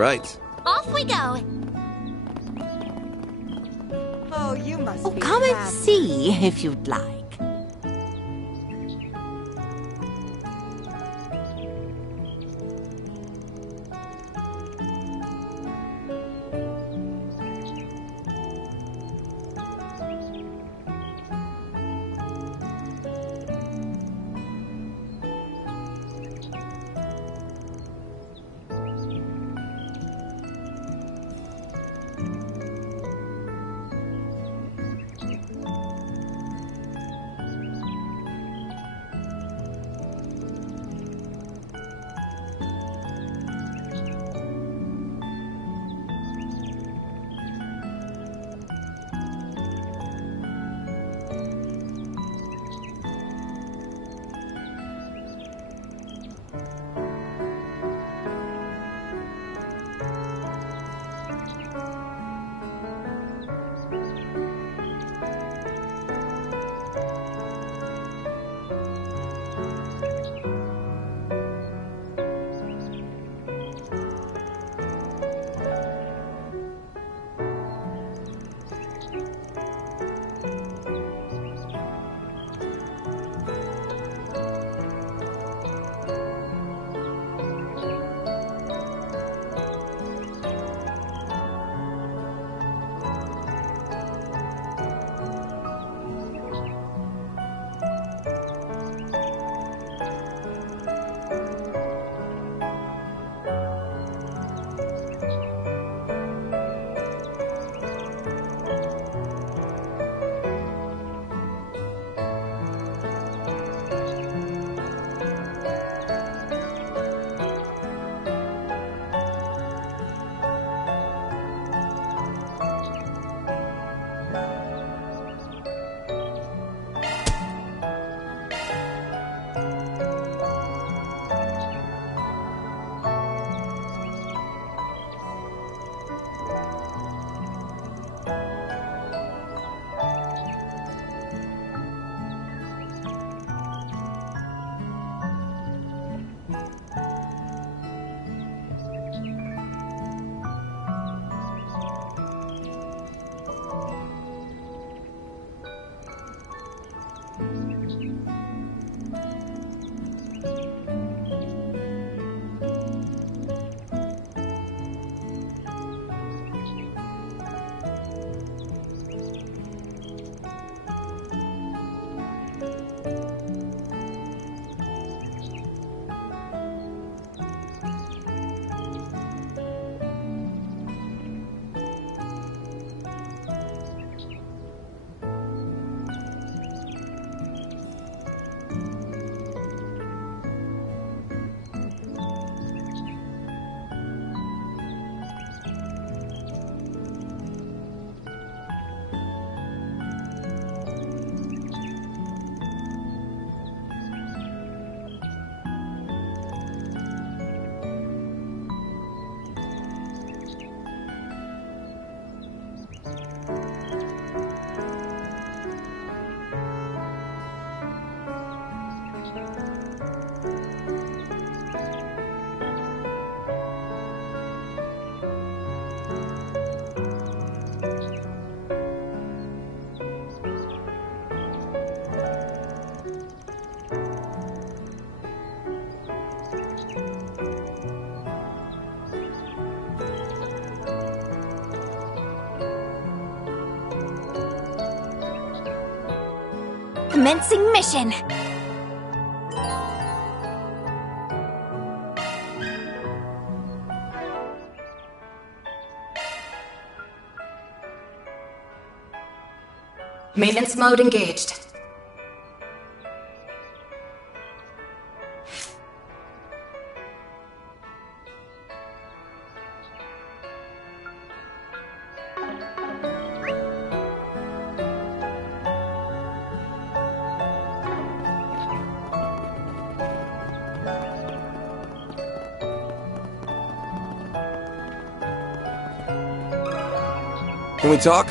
Right. Off we go. Oh, you must be Come and happy. see if you'd like. Commencing mission. Maintenance mode engaged. Can we talk?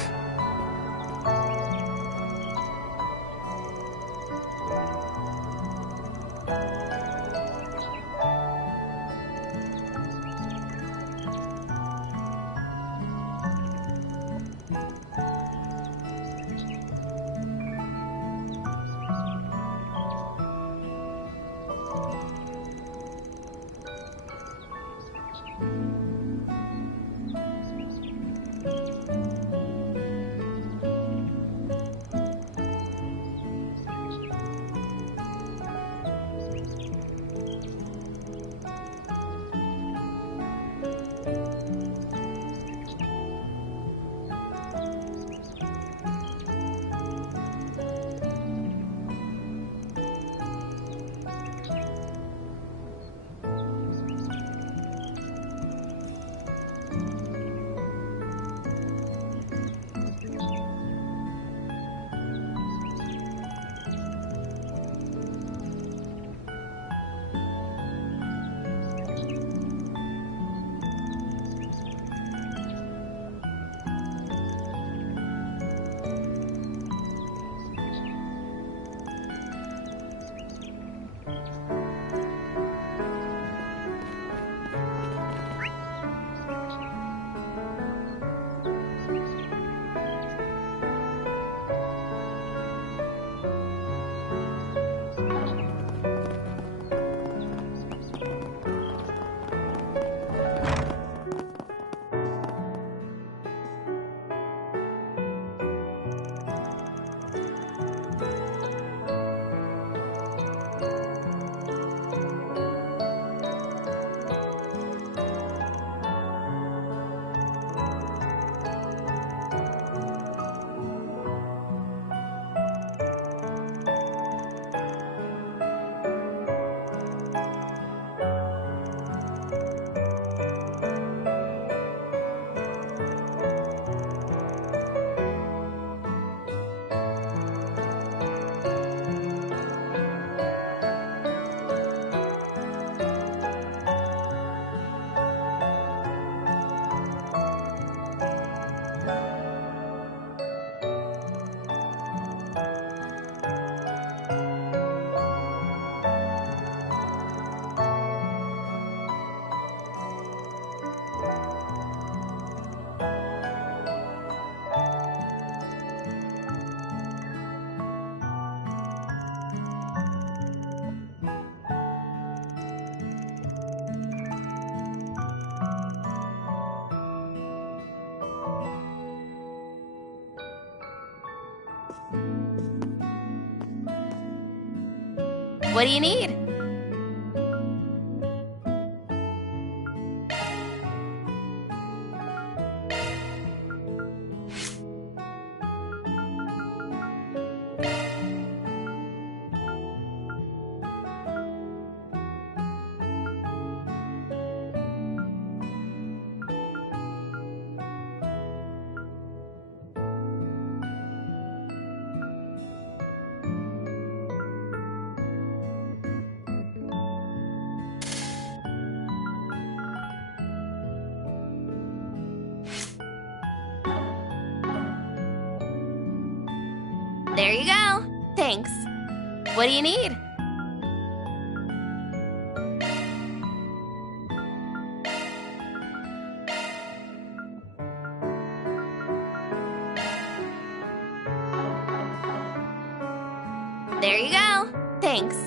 What do you need? There you go. Thanks. What do you need? There you go. Thanks.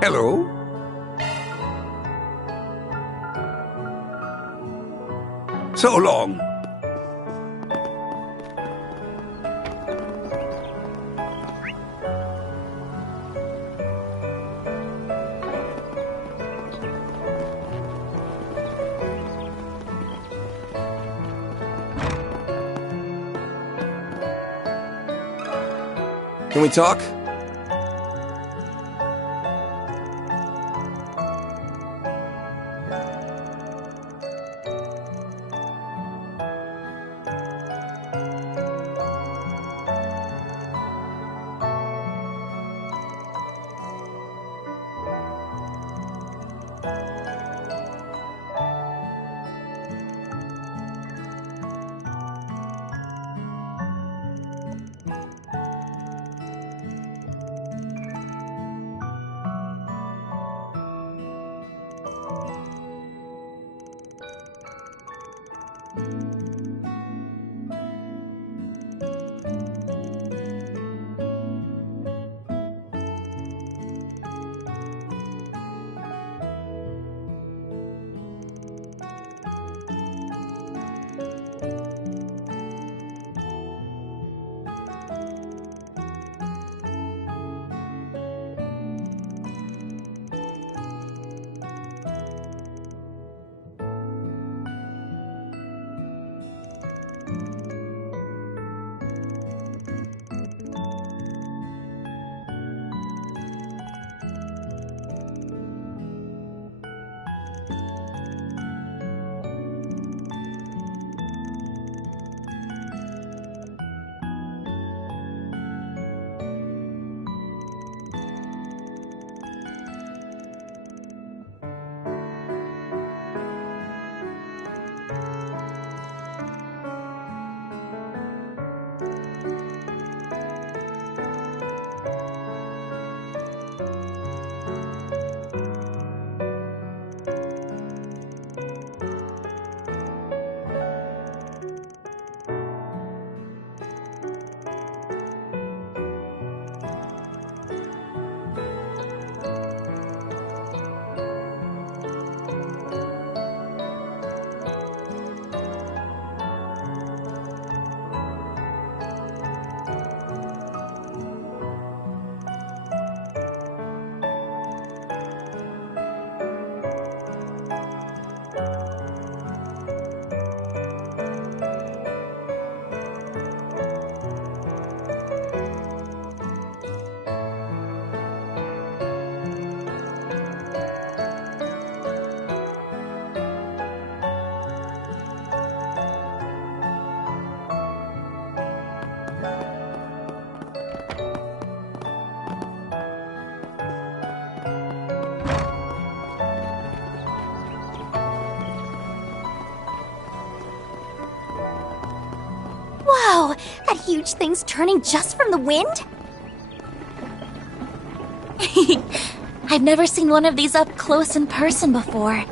Hello. So long. Can we talk? Whoa! That huge thing's turning just from the wind? I've never seen one of these up close in person before.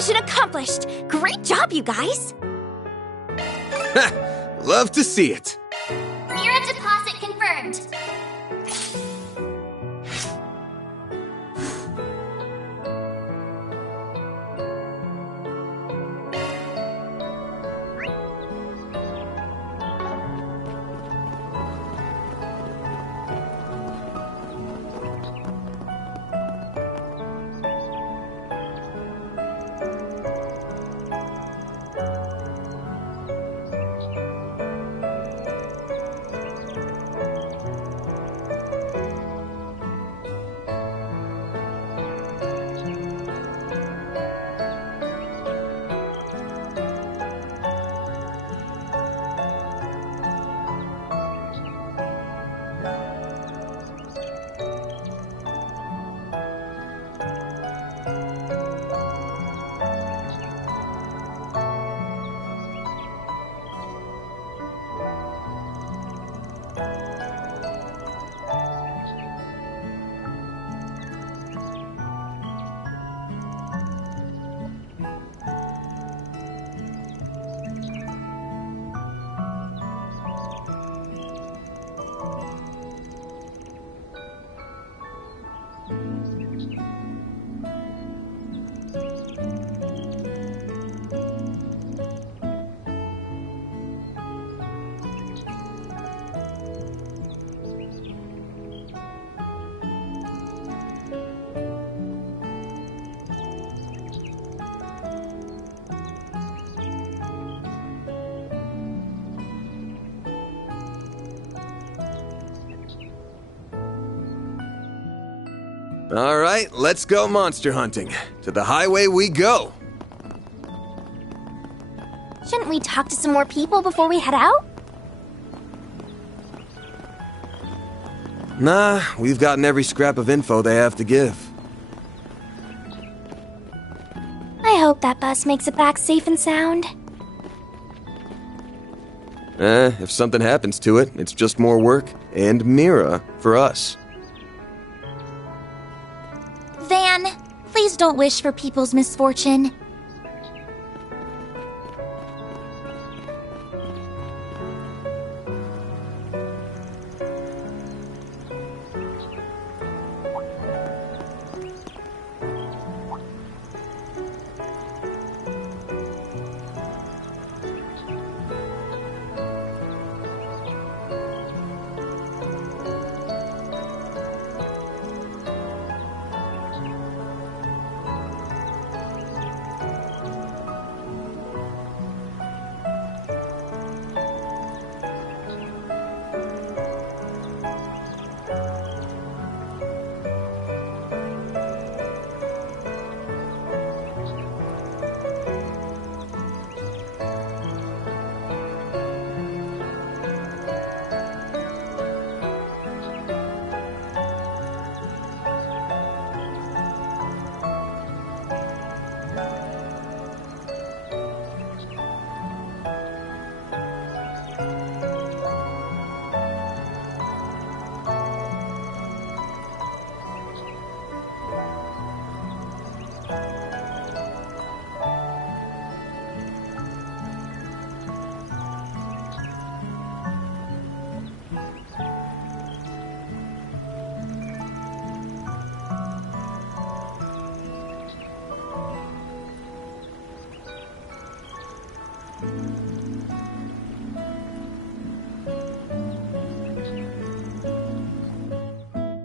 Mission accomplished! Great job, you guys! Love to see it. Mirror deposit confirmed. All right, let's go monster hunting. To the highway we go. Shouldn't we talk to some more people before we head out? Nah, we've gotten every scrap of info they have to give. I hope that bus makes it back safe and sound. If something happens to it, it's just more work and Mira for us. Van, please don't wish for people's misfortune.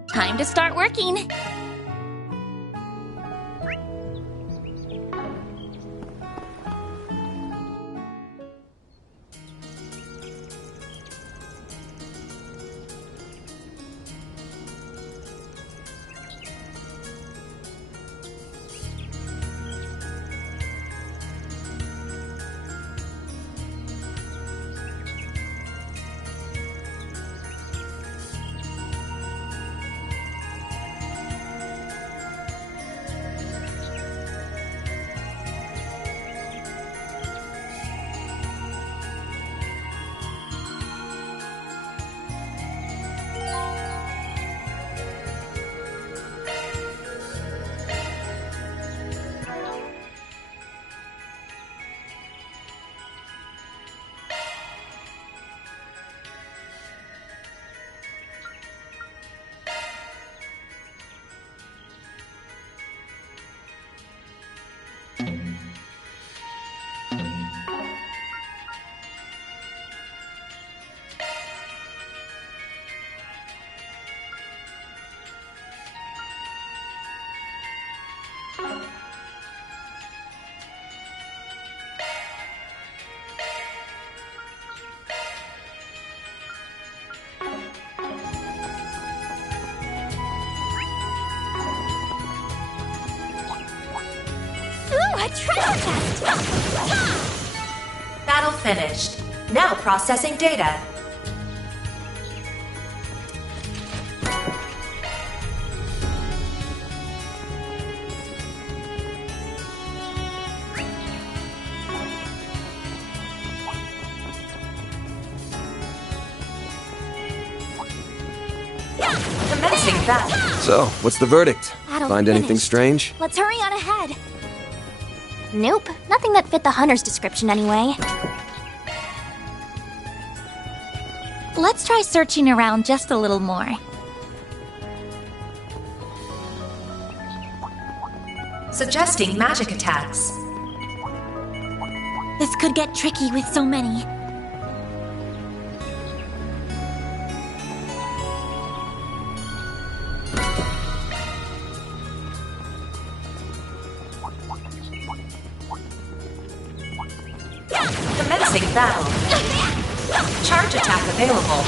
Time to start working. A treasure chest! Battle finished. Now processing data. Commencing battle. So, what's the verdict? Battle Find anything finished. strange? Let's hurry on ahead. Nope, nothing that fit the hunter's description anyway. Let's try searching around just a little more. Suggesting magic attacks. This could get tricky with so many. Commencing battle. Charge attack available.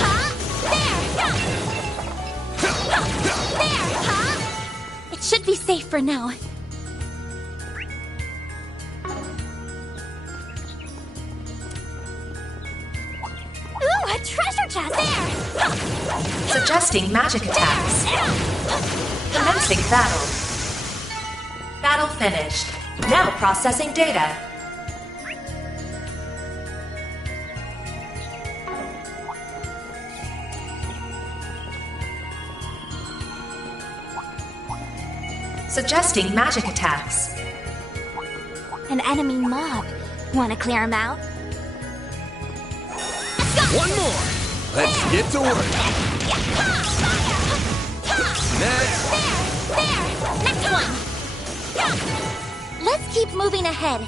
It should be safe for now. Ooh, a treasure chest! There! Suggesting magic attacks. Commencing battle. Battle finished. Now processing data. Suggesting magic attacks. An enemy mob. Want to clear him out? One more! Let's get to work! Next! There! Next one! Let's keep moving ahead.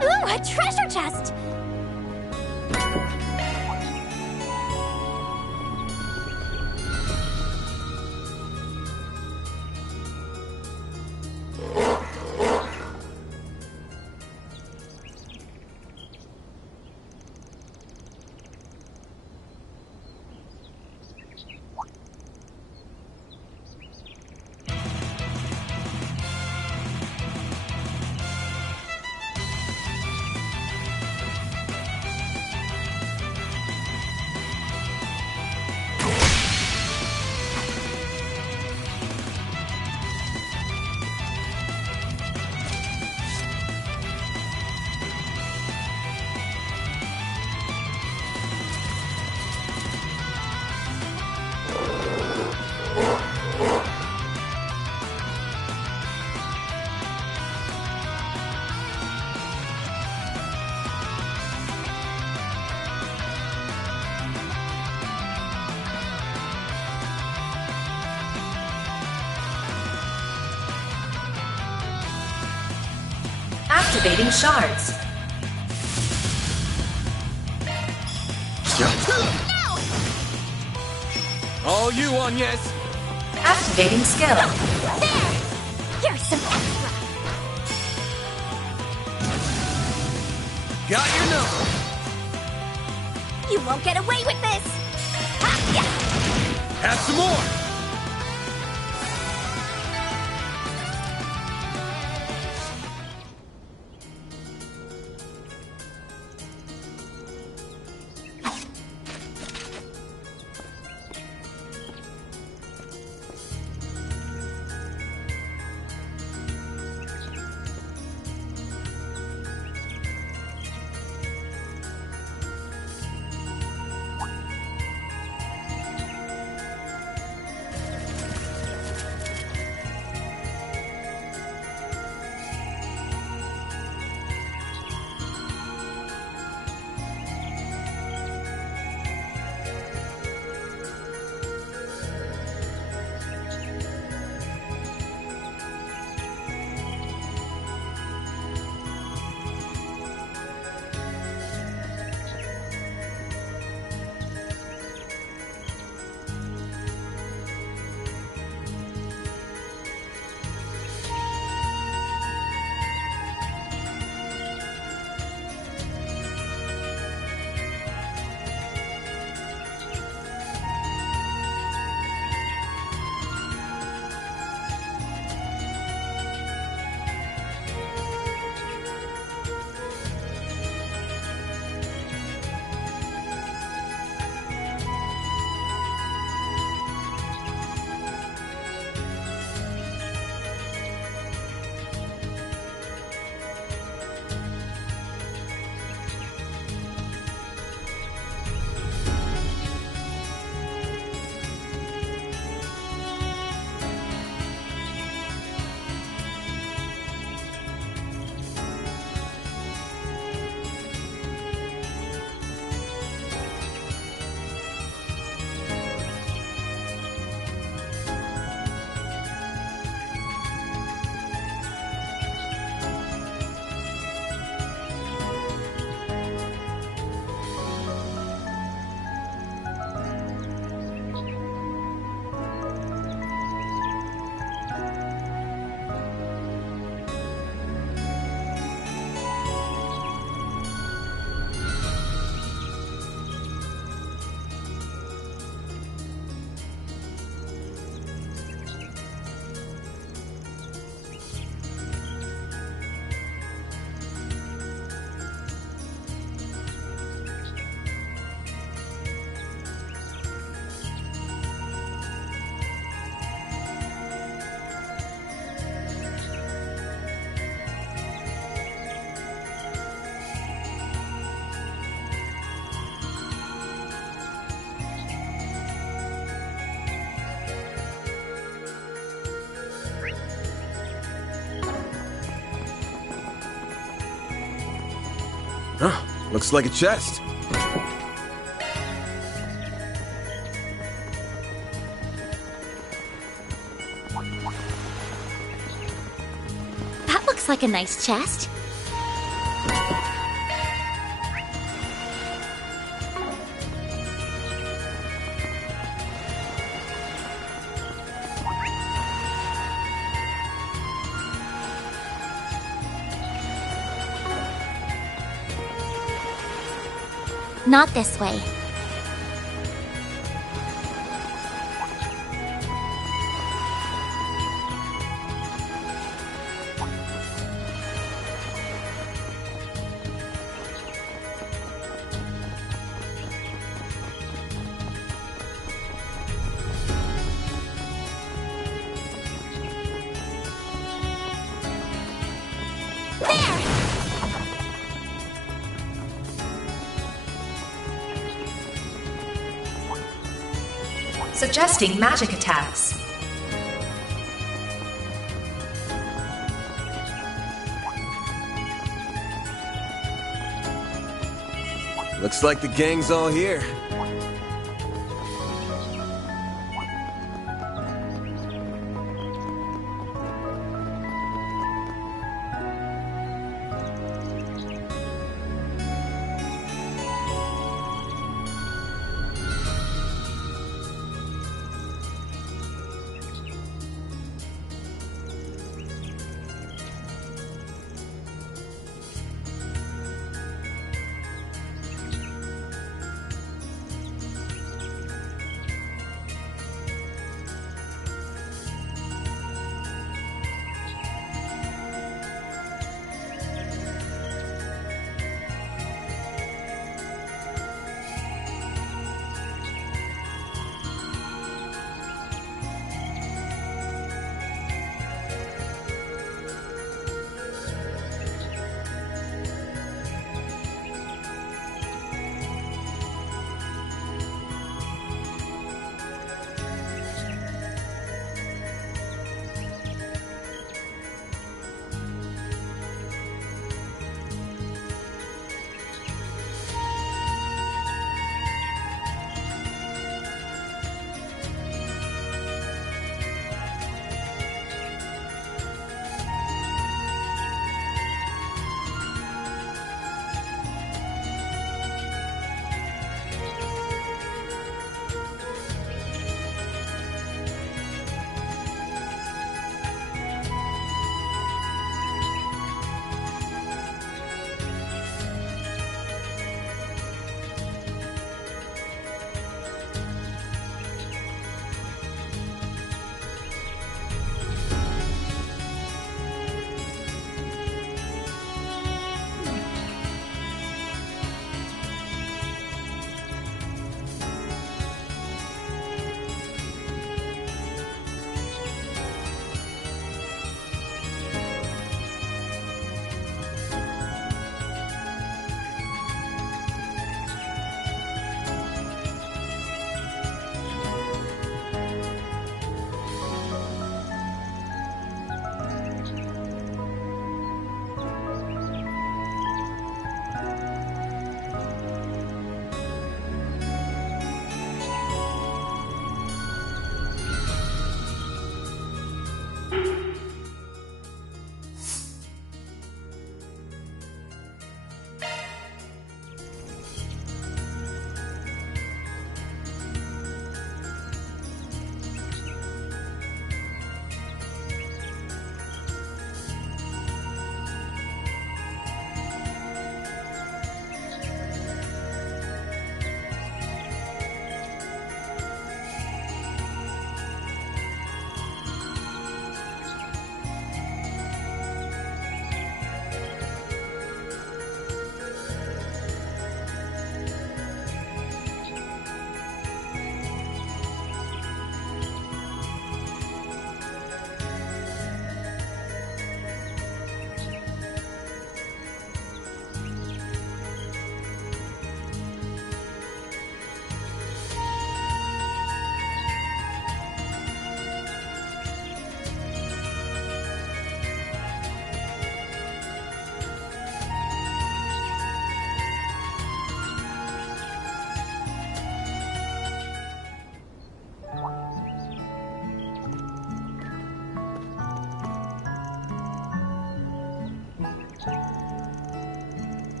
Ooh, a treasure chest! Activating shards. All you on, yes? Activating skill. There! Here's some extra! Got your number. You won't get away with this! Ha! Yeah. Have some more. Huh, looks like a chest. That looks like a nice chest. Not this way. Suggesting magic attacks. Looks like the gang's all here.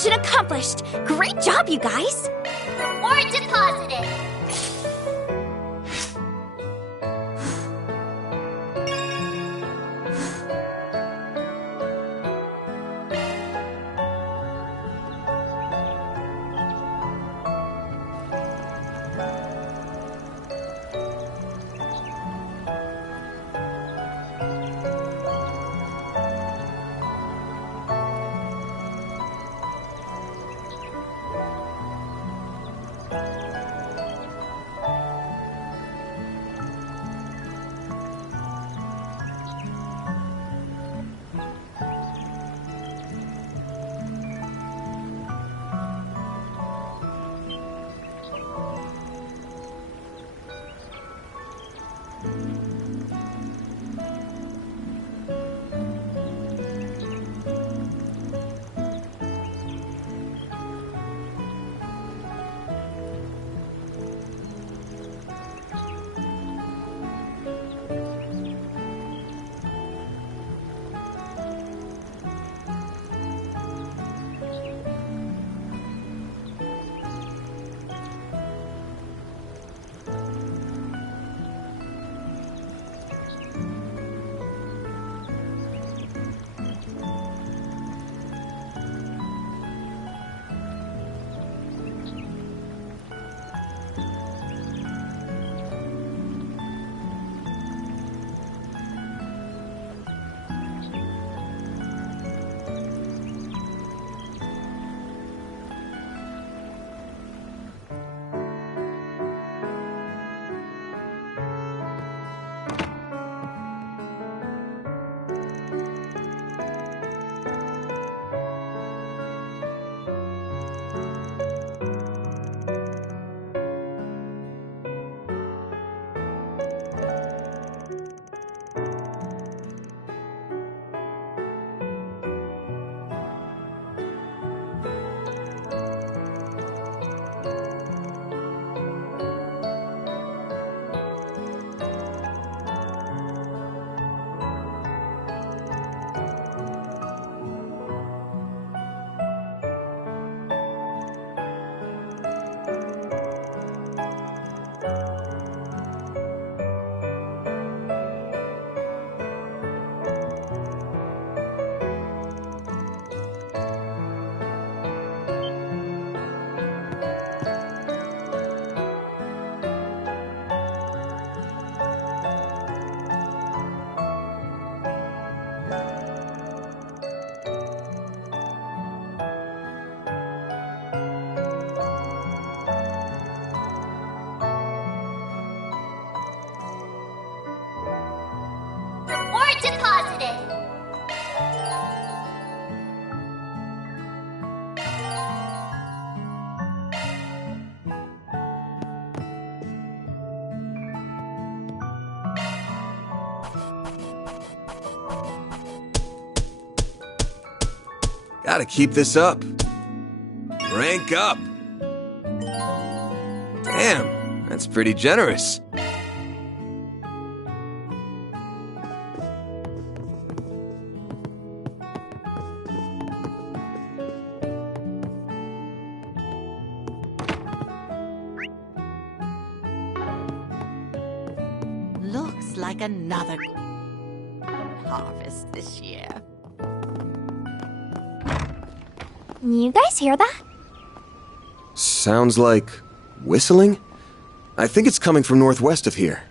Mission accomplished! Great job, you guys! Reward deposited. Gotta keep this up. Rank up. Damn, that's pretty generous. Looks like another harvest this year. You guys hear that? Sounds like whistling? I think it's coming from northwest of here.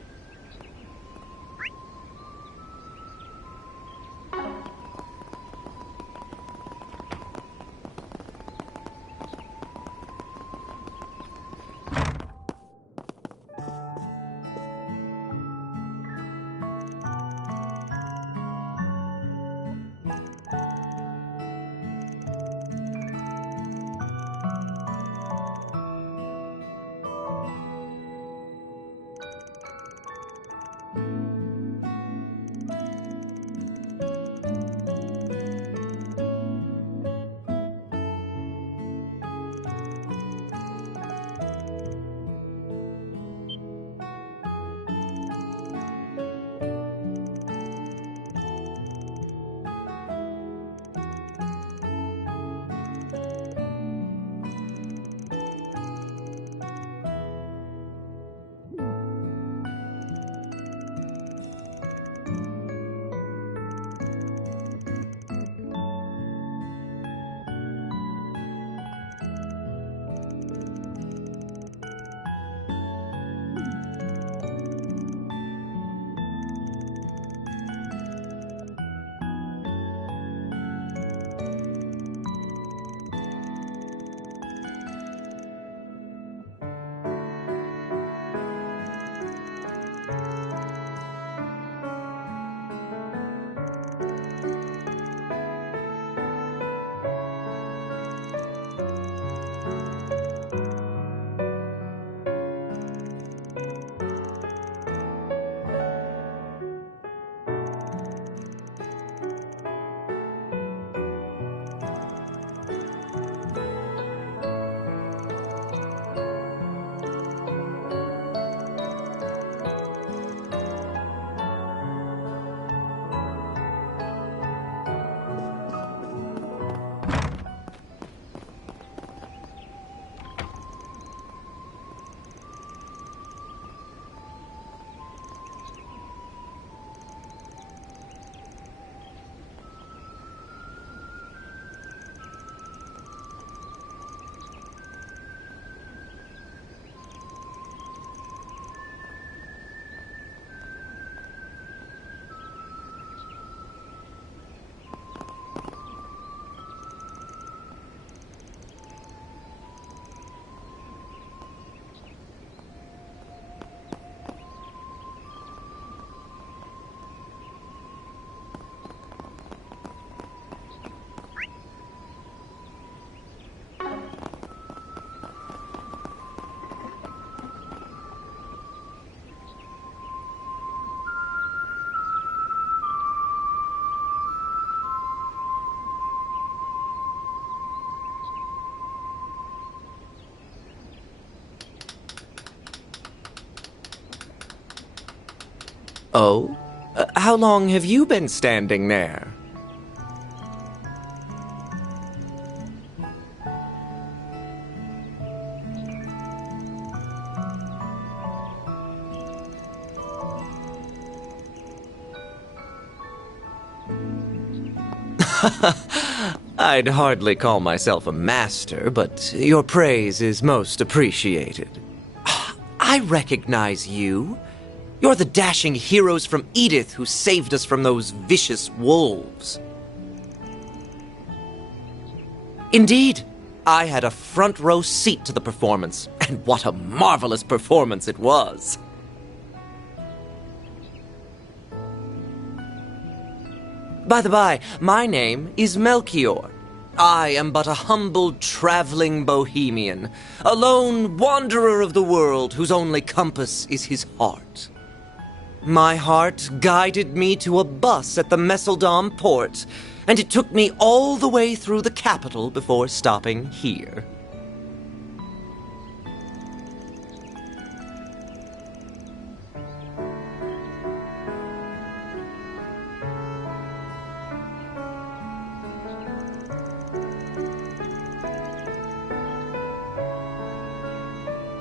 Oh? How long have you been standing there? I'd hardly call myself a master, but your praise is most appreciated. I recognize you. You're the dashing heroes from Edith who saved us from those vicious wolves. Indeed, I had a front row seat to the performance, and what a marvelous performance it was. By the by, my name is Melchior. I am but a humble traveling bohemian, a lone wanderer of the world whose only compass is his heart. My heart guided me to a bus at the Messeldom port, and it took me all the way through the capital before stopping here.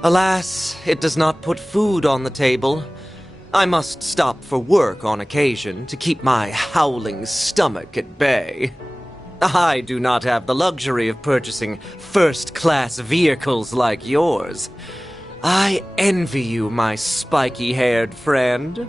Alas, it does not put food on the table. I must stop for work on occasion to keep my howling stomach at bay. I do not have the luxury of purchasing first-class vehicles like yours. I envy you, my spiky-haired friend.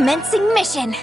Commencing mission.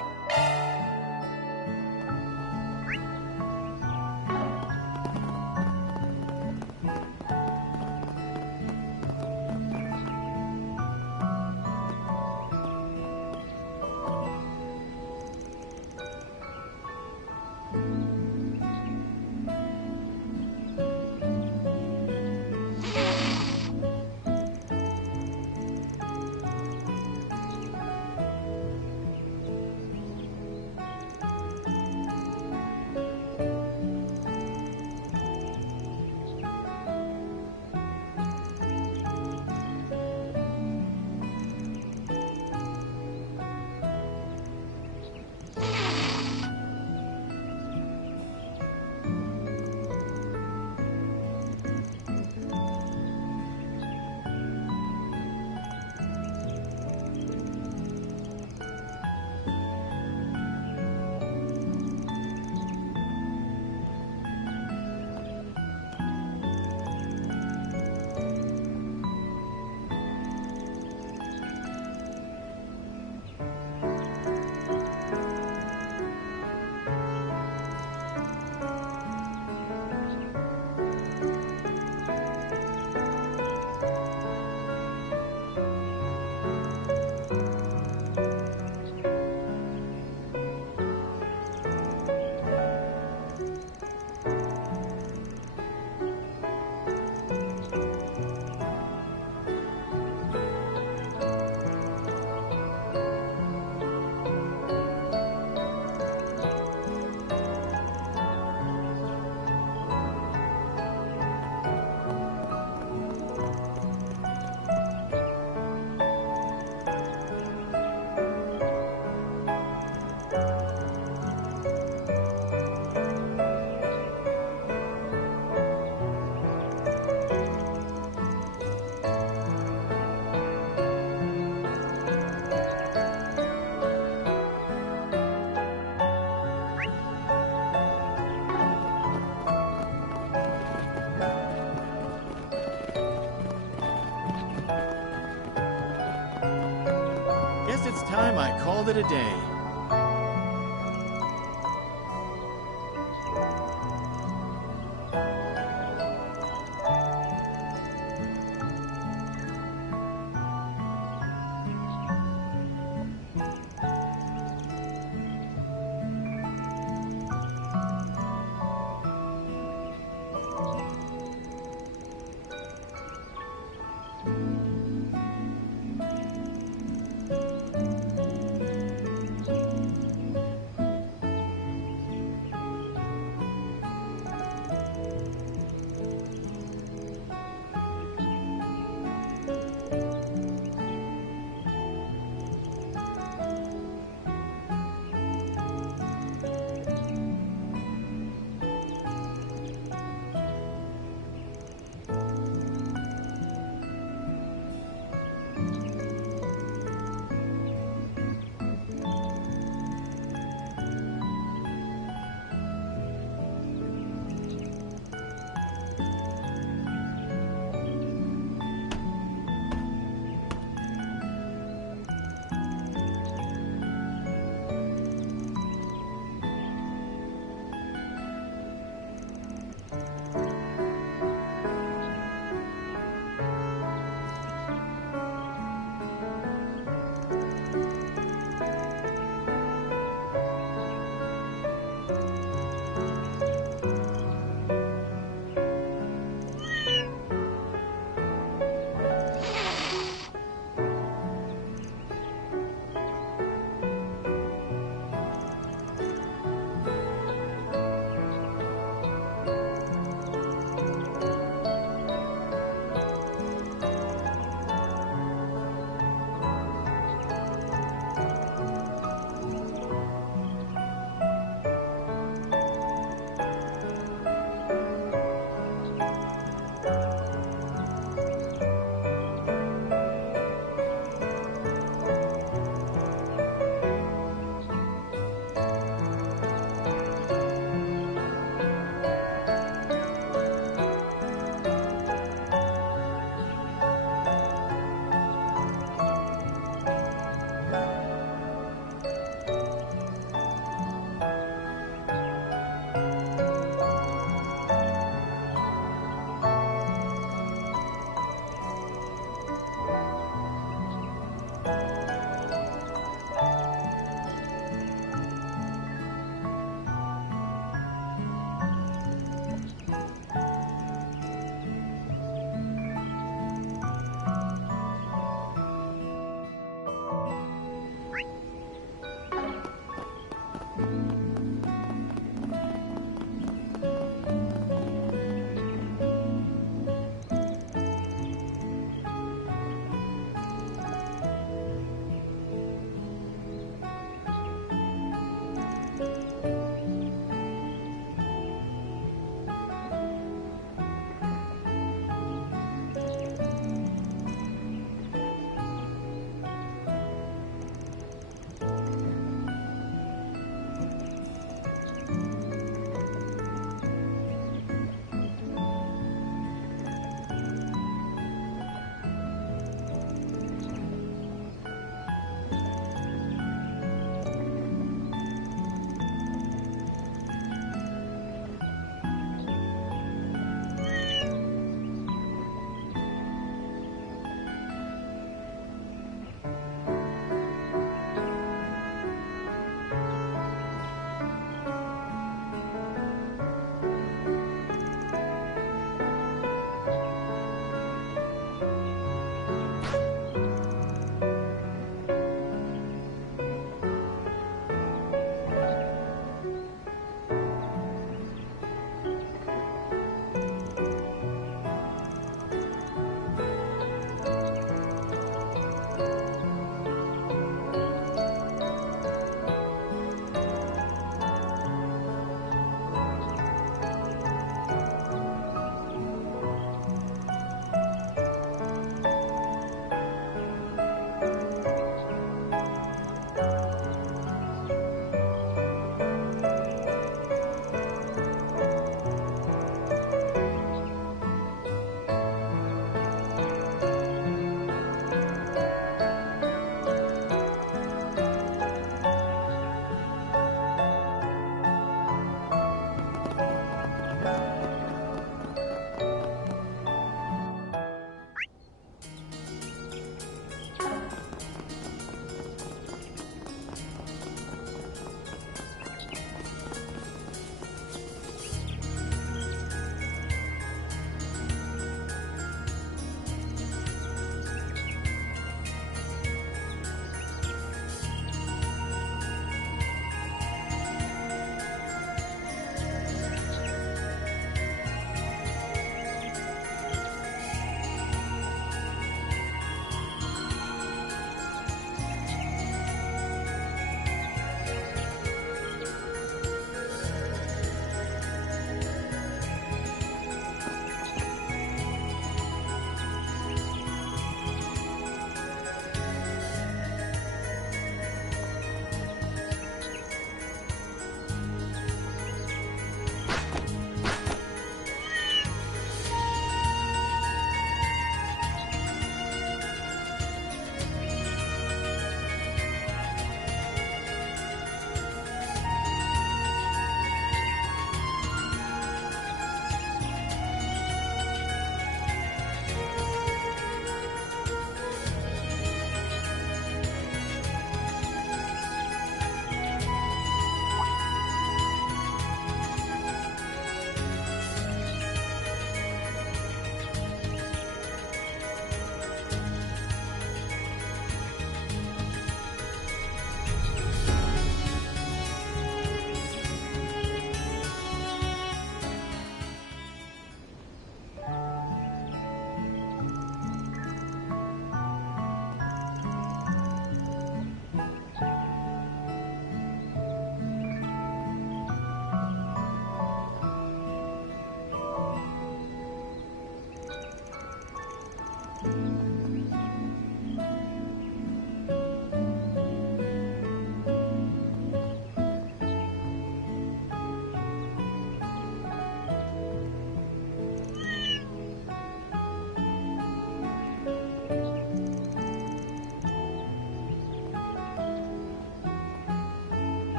Guess it's time I called it a day.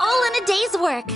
All in a day's work.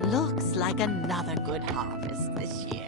Looks like another good harvest this year.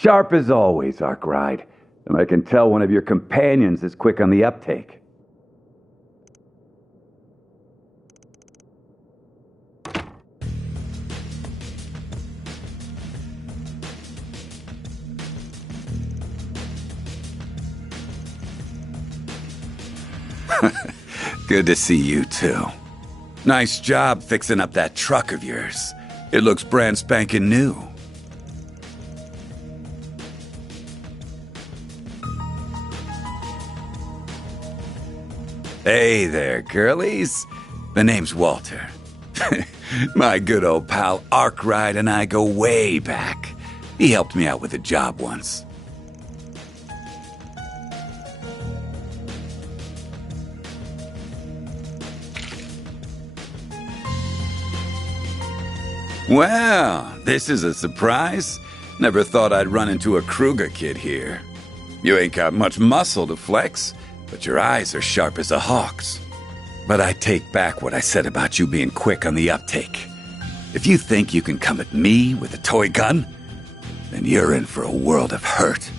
Sharp as always, Arkwright. And I can tell one of your companions is quick on the uptake. Good to see you, too. Nice job fixing up that truck of yours. It looks brand spanking new. Hey there, girlies. The name's Walter. My good old pal Arkwright and I go way back. He helped me out with a job once. Well, this is a surprise. Never thought I'd run into a Kruger kid here. You ain't got much muscle to flex, but your eyes are sharp as a hawk's. But I take back what I said about you being quick on the uptake. If you think you can come at me with a toy gun, then you're in for a world of hurt.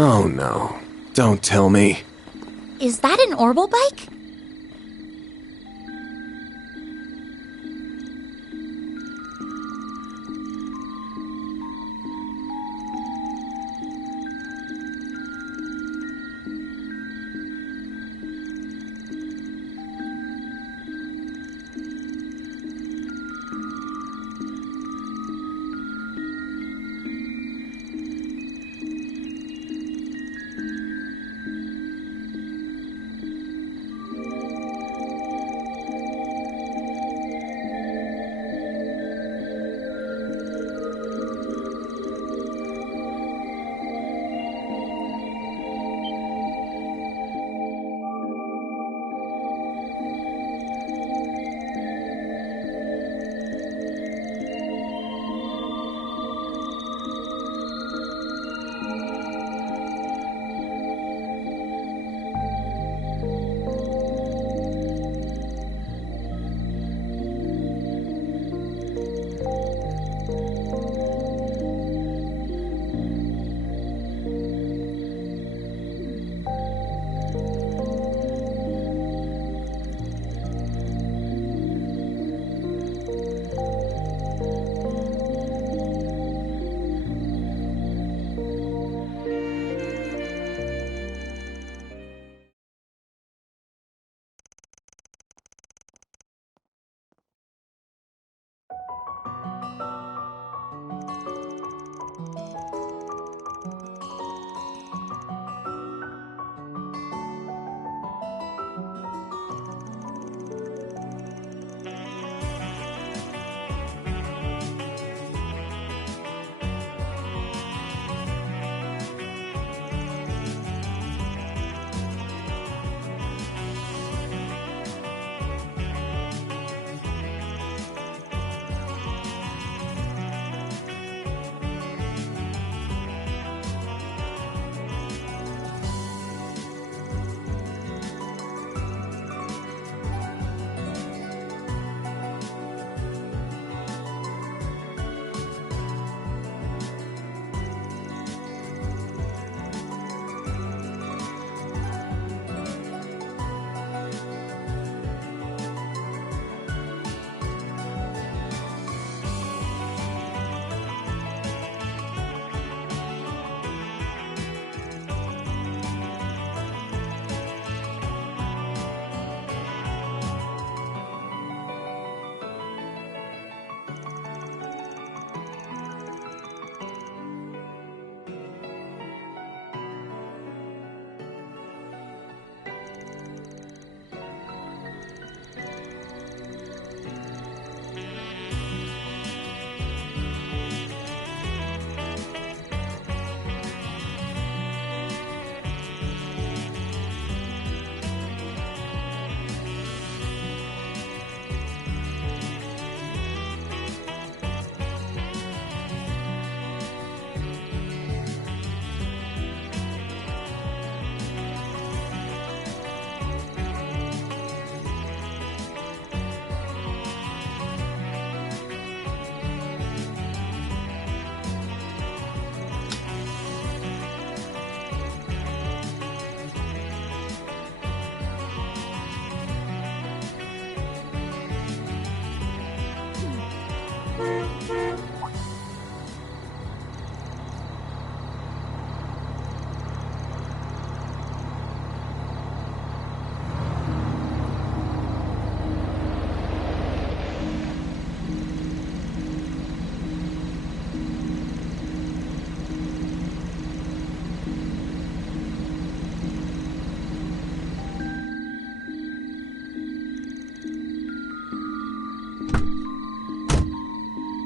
Oh no. Don't tell me. Is that an Orbital bike?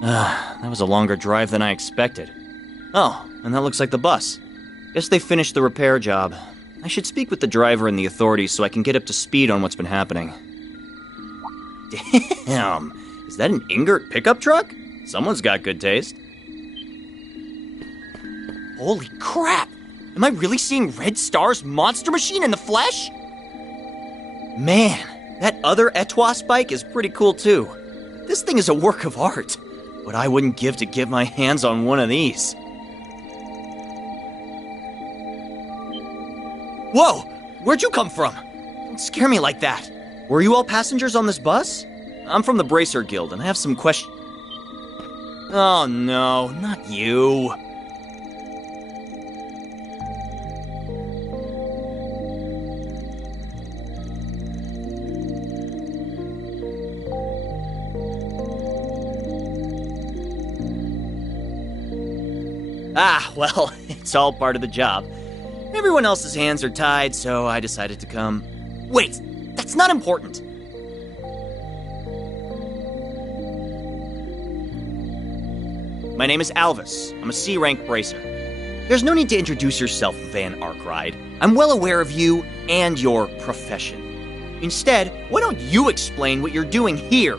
That was a longer drive than I expected. Oh, and that looks like the bus. Guess they finished the repair job. I should speak with the driver and the authorities so I can get up to speed on what's been happening. Damn, is that an Ingert pickup truck? Someone's got good taste. Holy crap! Am I really seeing Red Star's monster machine in the flesh? Man, that other Etwas bike is pretty cool too. This thing is a work of art. What I wouldn't give to get my hands on one of these. Whoa! Where'd you come from? Don't scare me like that. Were you all passengers on this bus? I'm from the Bracer Guild, and I have some questions. Oh no, not you. Ah, well, it's all part of the job. Everyone else's hands are tied, so I decided to come. Wait, that's not important. My name is Alvis. I'm a C-rank bracer. There's no need to introduce yourself, Van Arkride. I'm well aware of you and your profession. Instead, why don't you explain what you're doing here,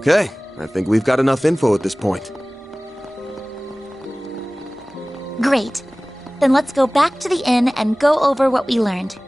Okay, I think we've got enough info at this point. Great. Then let's go back to the inn and go over what we learned.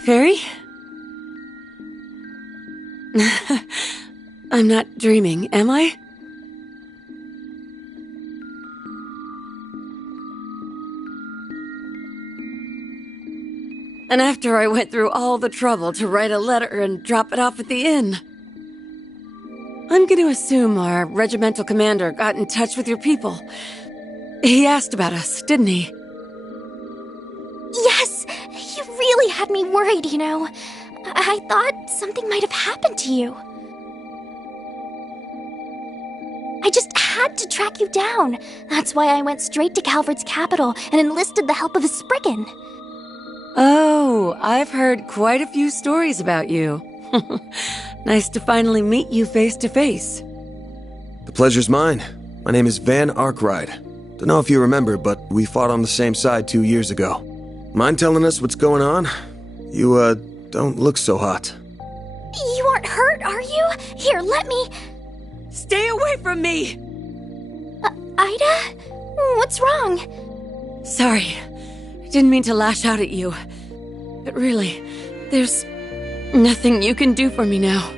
Fairy? I'm not dreaming, am I? And after I went through all the trouble to write a letter and drop it off at the inn. I'm going to assume our regimental commander got in touch with your people. He asked about us, didn't he? Yes! You really had me worried, you know. I thought something might have happened to you. I just had to track you down. That's why I went straight to Calvard's capital and enlisted the help of a Spriggan. Oh, I've heard quite a few stories about you. Nice to finally meet you face to face. The pleasure's mine. My name is Van Arkwright. Don't know if you remember, but we fought on the same side 2 years ago. Mind telling us what's going on? You, don't look so hot. You aren't hurt, are you? Here, let me... Stay away from me! Ida? What's wrong? Sorry. I didn't mean to lash out at you. But really, there's nothing you can do for me now.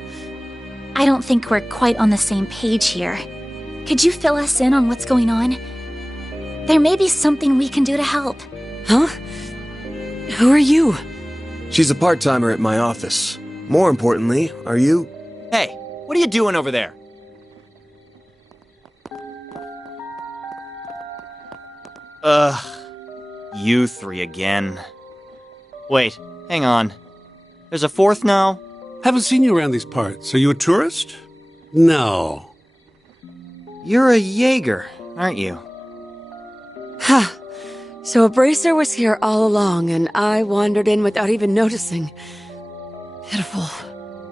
I don't think we're quite on the same page here. Could you fill us in on what's going on? There may be something we can do to help. Huh? Who are you? She's a part-timer at my office. More importantly, are you... Hey, what are you doing over there? You three again. Wait, hang on. There's a fourth now? Haven't seen you around these parts. Are you a tourist? No. You're a Jaeger, aren't you? Huh. So a bracer was here all along, and I wandered in without even noticing. Pitiful.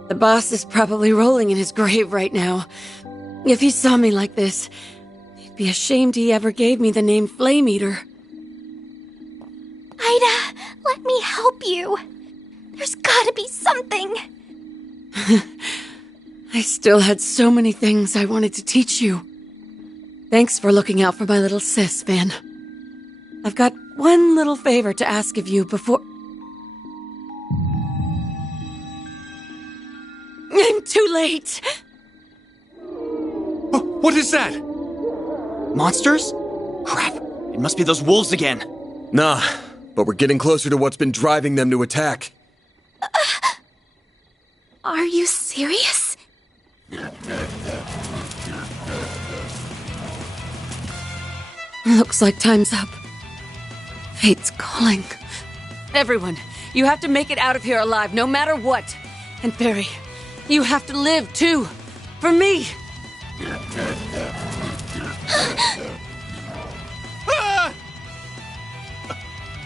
The boss is probably rolling in his grave right now. If he saw me like this, he'd be ashamed he ever gave me the name Flame Eater. Ida, let me help you. There's gotta be something. I still had so many things I wanted to teach you. Thanks for looking out for my little sis, Van. I've got one little favor to ask of you before... I'm too late! Oh, what is that? Monsters? Crap, it must be those wolves again. Nah, but we're getting closer to what's been driving them to attack. Are you serious? Looks like time's up. Fate's calling. Everyone, you have to make it out of here alive, no matter what. And Barry, you have to live, too. For me.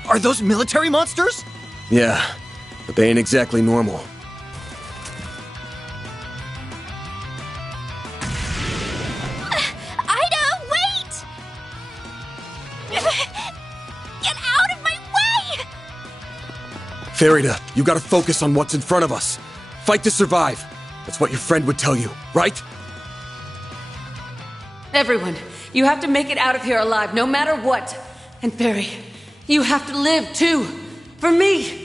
Are those military monsters? Yeah, but they ain't exactly normal. Ida, wait! Get Farida, you gotta focus on what's in front of us. Fight to survive. That's what your friend would tell you, right? Everyone, you have to make it out of here alive, no matter what. And Barry, you have to live too. For me.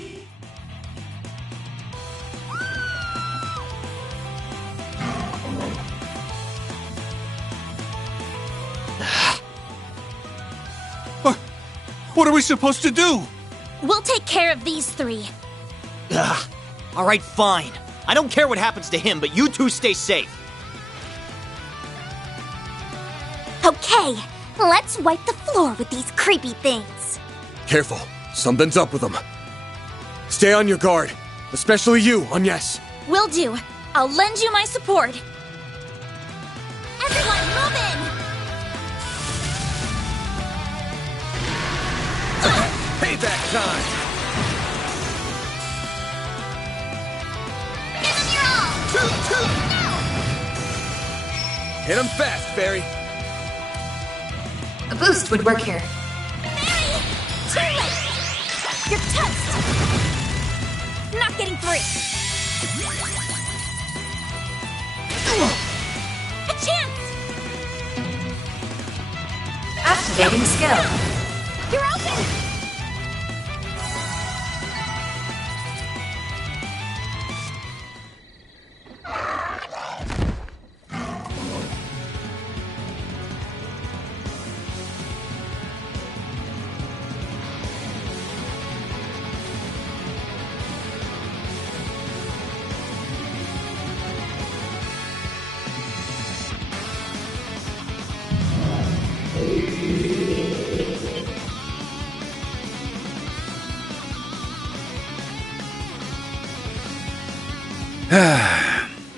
What are we supposed to do? We'll take care of these three. Ugh. All right, fine. I don't care what happens to him, but you two stay safe. Okay, let's wipe the floor with these creepy things. Careful. Something's up with them. Stay on your guard. Especially you, Agnes. Will do. I'll lend you my support. Everyone, move in! Payback time! Give them your all! Hit him fast, Barry. A boost would work here. Barry! Too late! You're toast! Not getting free! A chance! Activating skill. You're open!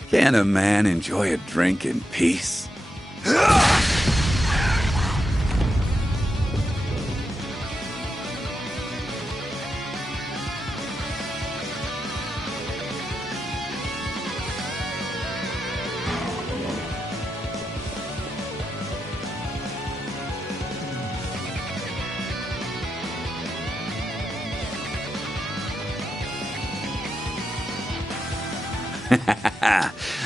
Can a man enjoy a drink in peace?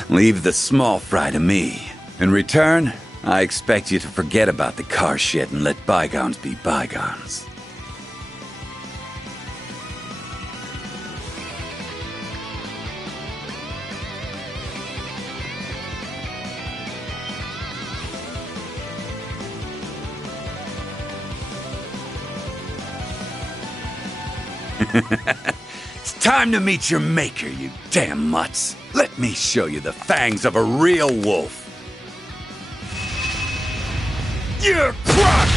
Leave the small fry to me. In return, I expect you to forget about the car shit and let bygones be bygones. It's time to meet your maker, you damn mutts. Let me show you the fangs of a real wolf. You're crushed!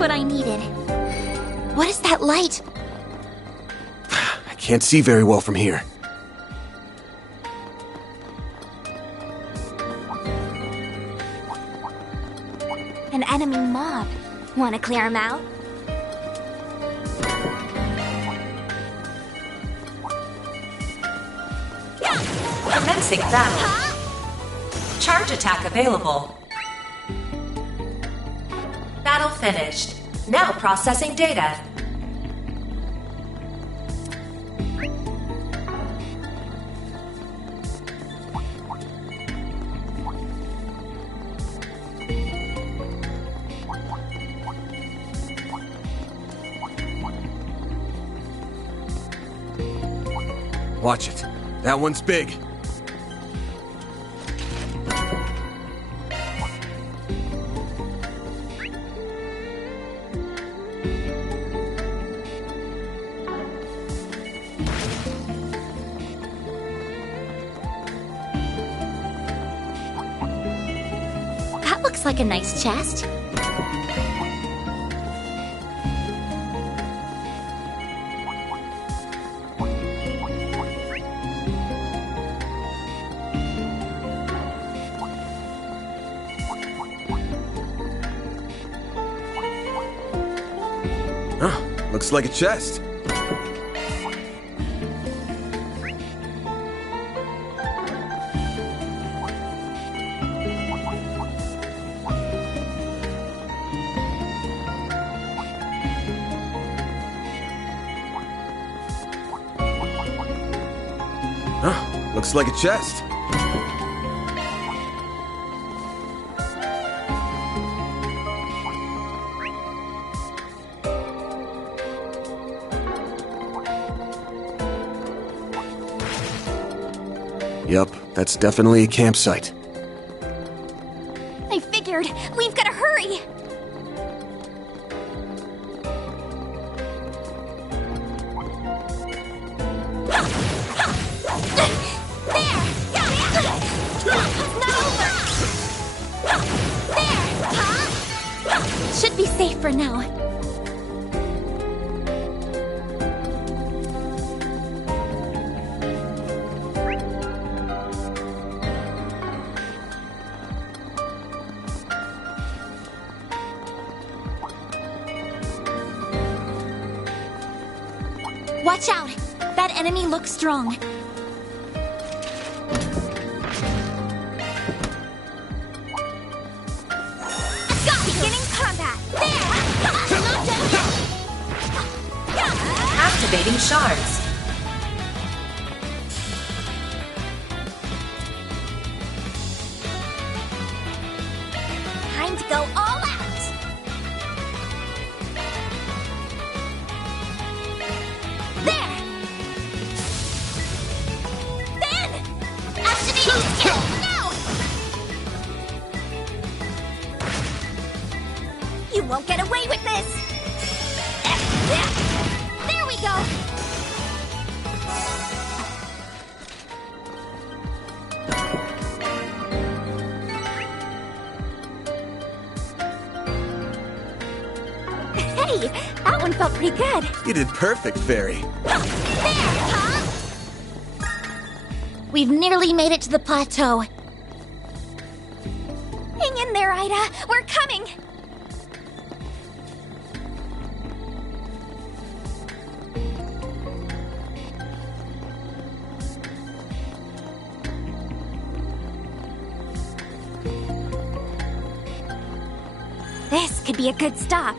what I needed. What is that light? I can't see very well from here. An enemy mob. Want to clear him out? Commencing battle. Charge attack available. Battle finished. Now processing data. Watch it. That one's big. That looks like a nice chest. Looks like a chest. Looks like a chest. Yup, that's definitely a campsite. I figured. We've got to hurry. Should be safe for now. Watch out! That enemy looks strong. Beginning combat. Activating shards. Time to go all out. There. Then. Activating skill. Now. You won't get away with this. There we go. Hey, that one felt pretty good. You did perfect, Fairy. We've nearly made it to the plateau. Hang in there, Ida. We're coming. This could be a good stop.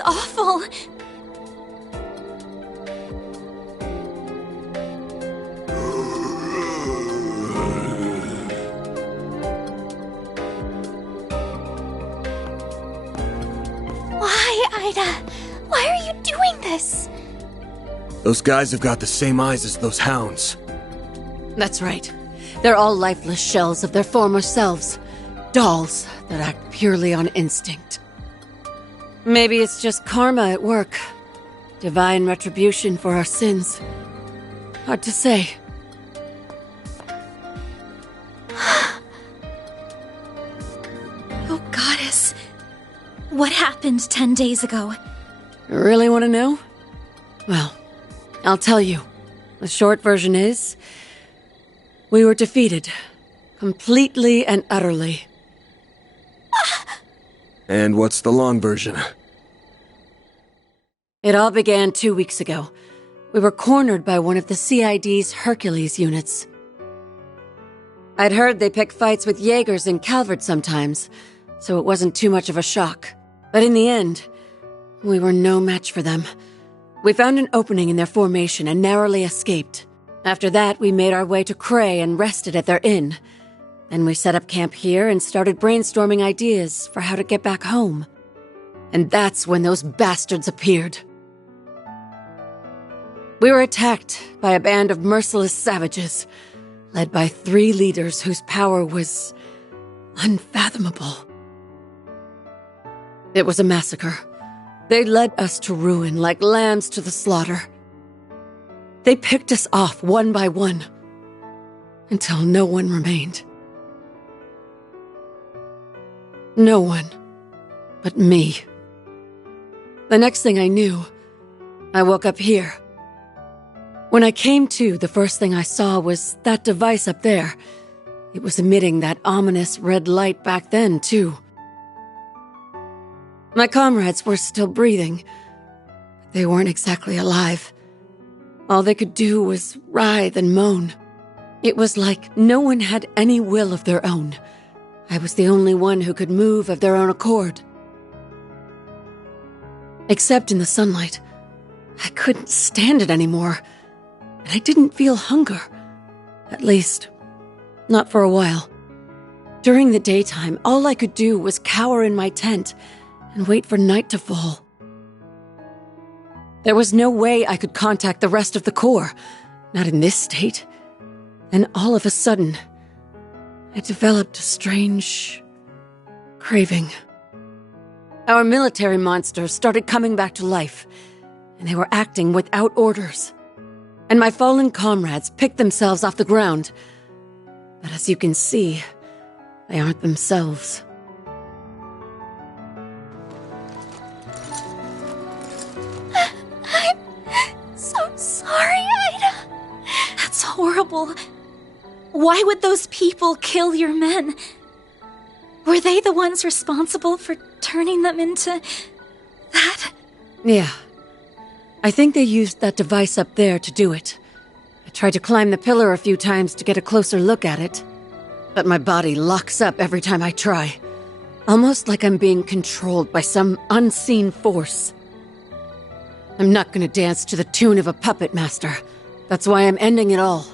is awful. Why, Ida? Why are you doing this? Those guys have got the same eyes as those hounds. That's right. They're all lifeless shells of their former selves. Dolls that act purely on instinct. Maybe it's just karma at work. Divine retribution for our sins. Hard to say. Oh, Goddess. What happened 10 days ago? You really want to know? Well, I'll tell you. The short version is, we were defeated. Completely and utterly. And what's the long version? It all began 2 weeks ago. We were cornered by one of the CID's Hercules units. I'd heard they pick fights with Jaegers in Calvert sometimes, so it wasn't too much of a shock. But in the end, we were no match for them. We found an opening in their formation and narrowly escaped. After that, we made our way to Cray and rested at their inn. Then we set up camp here and started brainstorming ideas for how to get back home. And that's when those bastards appeared. We were attacked by a band of merciless savages, led by 3 leaders whose power was unfathomable. It was a massacre. They led us to ruin like lambs to the slaughter. They picked us off one by one, until no one remained. No one but me. The next thing I knew, I woke up here. When I came to, the first thing I saw was that device up there. It was emitting that ominous red light back then, too. My comrades were still breathing, but they weren't exactly alive. All they could do was writhe and moan. It was like no one had any will of their own. I was the only one who could move of their own accord. Except in the sunlight, I couldn't stand it anymore, and I didn't feel hunger. At least, not for a while. During the daytime, all I could do was cower in my tent and wait for night to fall. There was no way I could contact the rest of the Corps, not in this state. And all of a sudden, I developed a strange craving. Our military monsters started coming back to life, and they were acting without orders. And my fallen comrades picked themselves off the ground. But as you can see, they aren't themselves. I'm so sorry, Ida. That's horrible. Why would those people kill your men? Were they the ones responsible for turning them into that? Yeah. I think they used that device up there to do it. I tried to climb the pillar a few times to get a closer look at it, but my body locks up every time I try. Almost like I'm being controlled by some unseen force. I'm not gonna dance to the tune of a puppet master. That's why I'm ending it all.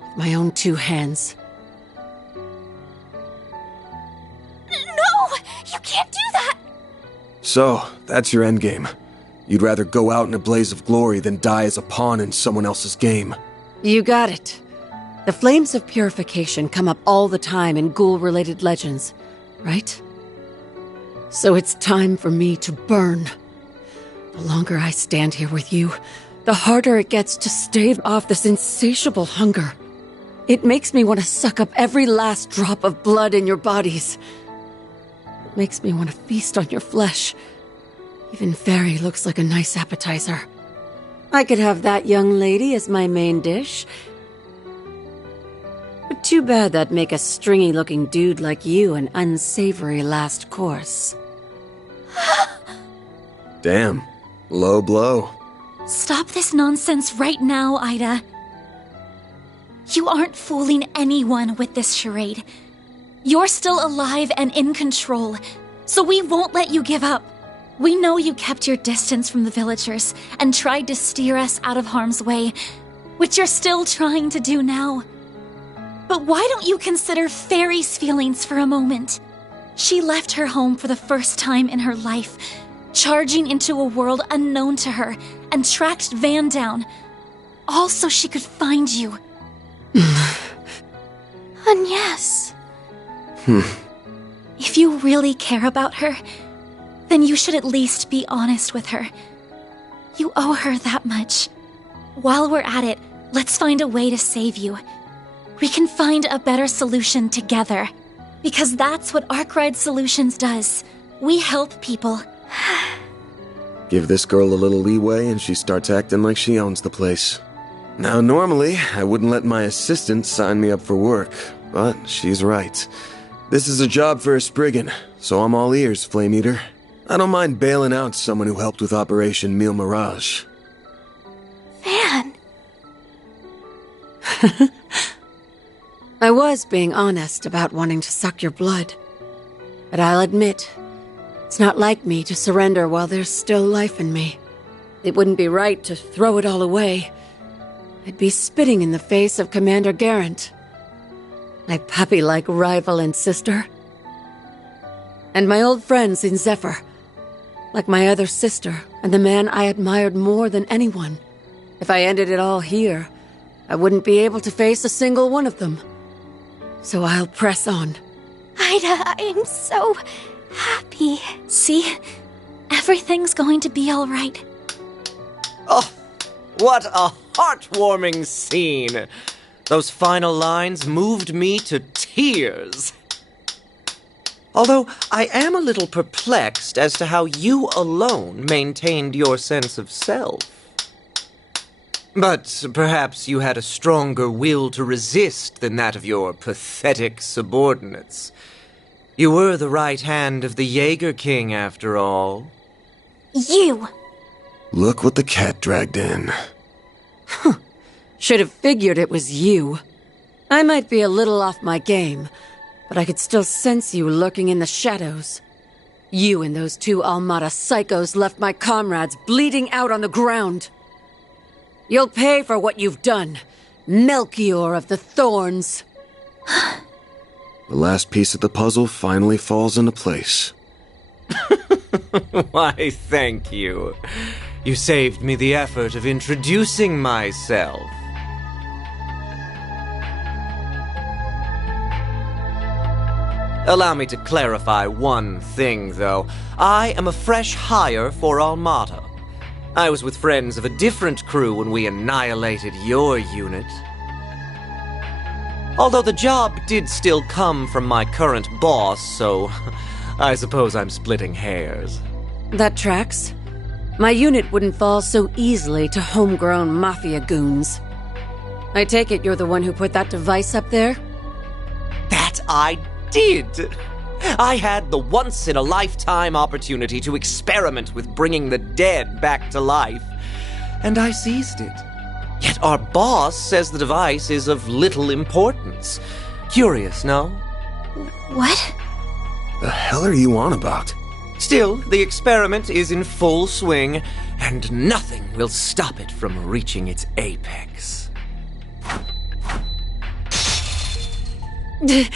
With my own 2 hands. No! You can't do that! So, that's your endgame. You'd rather go out in a blaze of glory than die as a pawn in someone else's game. You got it. The flames of purification come up all the time in ghoul-related legends, right? So it's time for me to burn. The longer I stand here with you, the harder it gets to stave off this insatiable hunger. It makes me want to suck up every last drop of blood in your bodies. It makes me want to feast on your flesh. Even Fairy looks like a nice appetizer. I could have that young lady as my main dish. But too bad that'd make a stringy-looking dude like you an unsavory last course. Damn. Low blow. Stop this nonsense right now, Ida. You aren't fooling anyone with this charade. You're still alive and in control, so we won't let you give up. We know you kept your distance from the villagers and tried to steer us out of harm's way, which you're still trying to do now. But why don't you consider Fairy's feelings for a moment? She left her home for the first time in her life, charging into a world unknown to her, and tracked Van down, all so she could find you. And yes. If you really care about her, then you should at least be honest with her. You owe her that much. While we're at it, let's find a way to save you. We can find a better solution together. Because that's what Arkwright Solutions does. We help people. Give this girl a little leeway and she starts acting like she owns the place. Now, normally, I wouldn't let my assistant sign me up for work, but she's right. This is a job for a Spriggan, so I'm all ears, Flame Eater. I don't mind bailing out someone who helped with Operation Mille Mirage. Van. I was being honest about wanting to suck your blood. But I'll admit, it's not like me to surrender while there's still life in me. It wouldn't be right to throw it all away. I'd be spitting in the face of Commander Garrett, my puppy-like rival and sister. And my old friends in Zephyr, like my other sister and the man I admired more than anyone. If I ended it all here, I wouldn't be able to face a single one of them. So I'll press on. Ida, I am so happy. See? Everything's going to be all right. Oh, what a heartwarming scene! Those final lines moved me to tears. Although I am a little perplexed as to how you alone maintained your sense of self. But perhaps you had a stronger will to resist than that of your pathetic subordinates. You were the right hand of the Jaeger King, after all. You! Look what the cat dragged in. Should have figured it was you. I might be a little off my game, but I could still sense you lurking in the shadows. You and those two Almada psychos left my comrades bleeding out on the ground. You'll pay for what you've done, Melchior of the Thorns. The last piece of the puzzle finally falls into place. Why, thank you. You saved me the effort of introducing myself. Allow me to clarify one thing, though. I am a fresh hire for Almada. I was with friends of a different crew when we annihilated your unit. Although the job did still come from my current boss, so I suppose I'm splitting hairs. That tracks. My unit wouldn't fall so easily to homegrown mafia goons. I take it you're the one who put that device up there? That I did! I had the once-in-a-lifetime opportunity to experiment with bringing the dead back to life, and I seized it. Yet our boss says the device is of little importance. Curious, no? What? The hell are you on about? Still, the experiment is in full swing, and nothing will stop it from reaching its apex. Wires!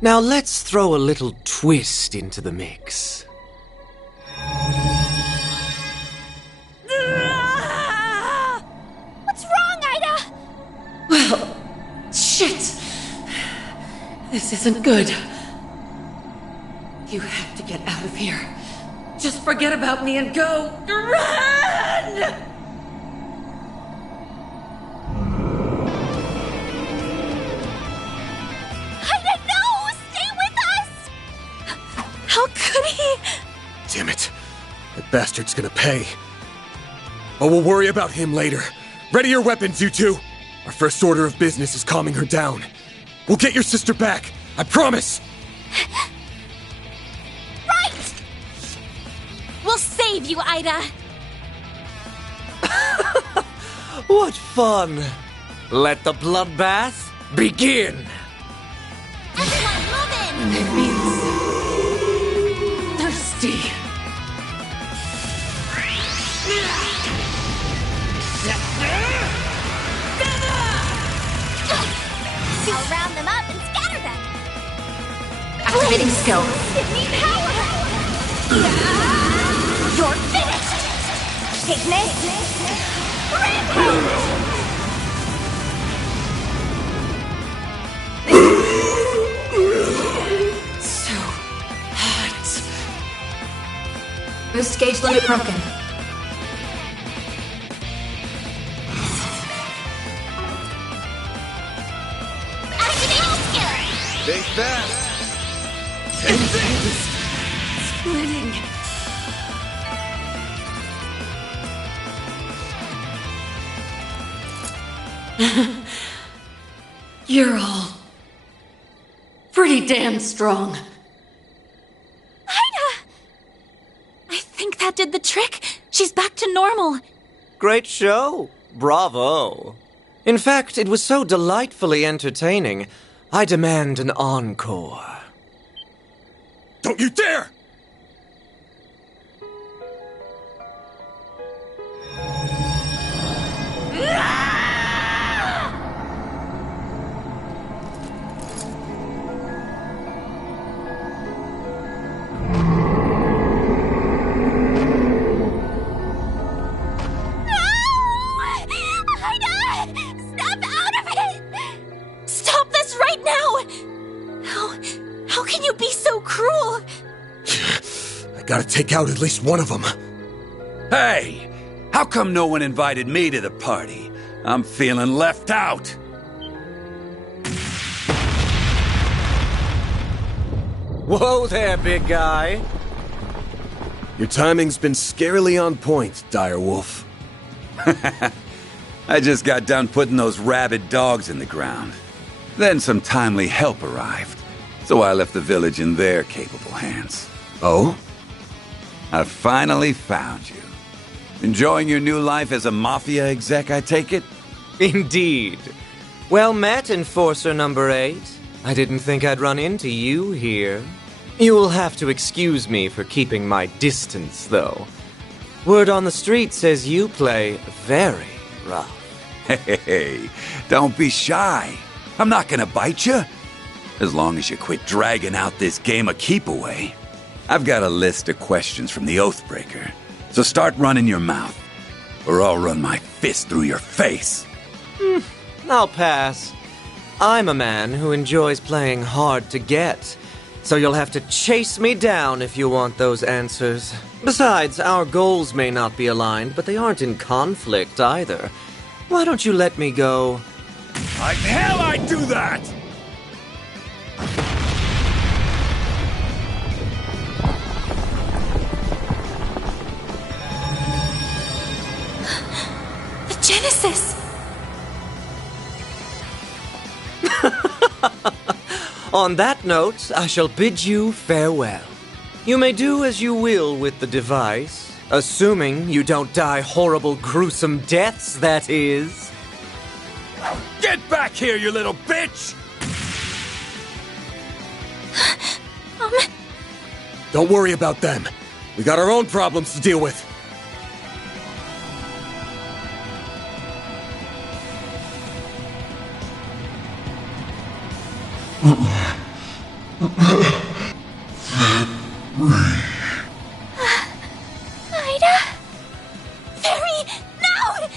Now let's throw a little twist into the mix. What's wrong, Ida? Well, shit! This isn't good. You have to get out of here. Just forget about me and go. Run! Ida, no! Stay with us! How could he? Damn it. That bastard's gonna pay. But we'll worry about him later. Ready your weapons, you two. Our first order of business is calming her down. We'll get your sister back. I promise. Right! We'll save you, Ida. What fun! Let the bloodbath begin! Everyone, move in! Activating skill. Give me power! You're finished! Take this! Rampage! So hot. Boost gauge limit broken. Activating skill! Stay fast. Splitting. You're all pretty damn strong. Ida! I think that did the trick. She's back to normal. Great show. Bravo. In fact, it was so delightfully entertaining. I demand an encore. Don't you dare! Ida! Snap out of it! Stop this right now! How can you be so cruel? I gotta take out at least one of them. Hey! How come no one invited me to the party? I'm feeling left out. Whoa there, big guy. Your timing's been scarily on point, Direwolf. I just got done putting those rabid dogs in the ground. Then some timely help arrived, so I left the village in their capable hands. Oh? I finally found you. Enjoying your new life as a mafia exec, I take it? Indeed. Well met, Enforcer number 8. I didn't think I'd run into you here. You will have to excuse me for keeping my distance, though. Word on the street says you play very rough. Hey, don't be shy. I'm not gonna bite you. As long as you quit dragging out this game of keep away. I've got a list of questions from the Oathbreaker, so start running your mouth, or I'll run my fist through your face. I'll pass. I'm a man who enjoys playing hard to get, so you'll have to chase me down if you want those answers. Besides, our goals may not be aligned, but they aren't in conflict either. Why don't you let me go? Like hell I'd do that! The Genesis! On that note, I shall bid you farewell. You may do as you will with the device, assuming you don't die horrible, gruesome deaths, that is. Get back here, you little bitch! Don't worry about them. We got our own problems to deal with. Ida? Fairy, now!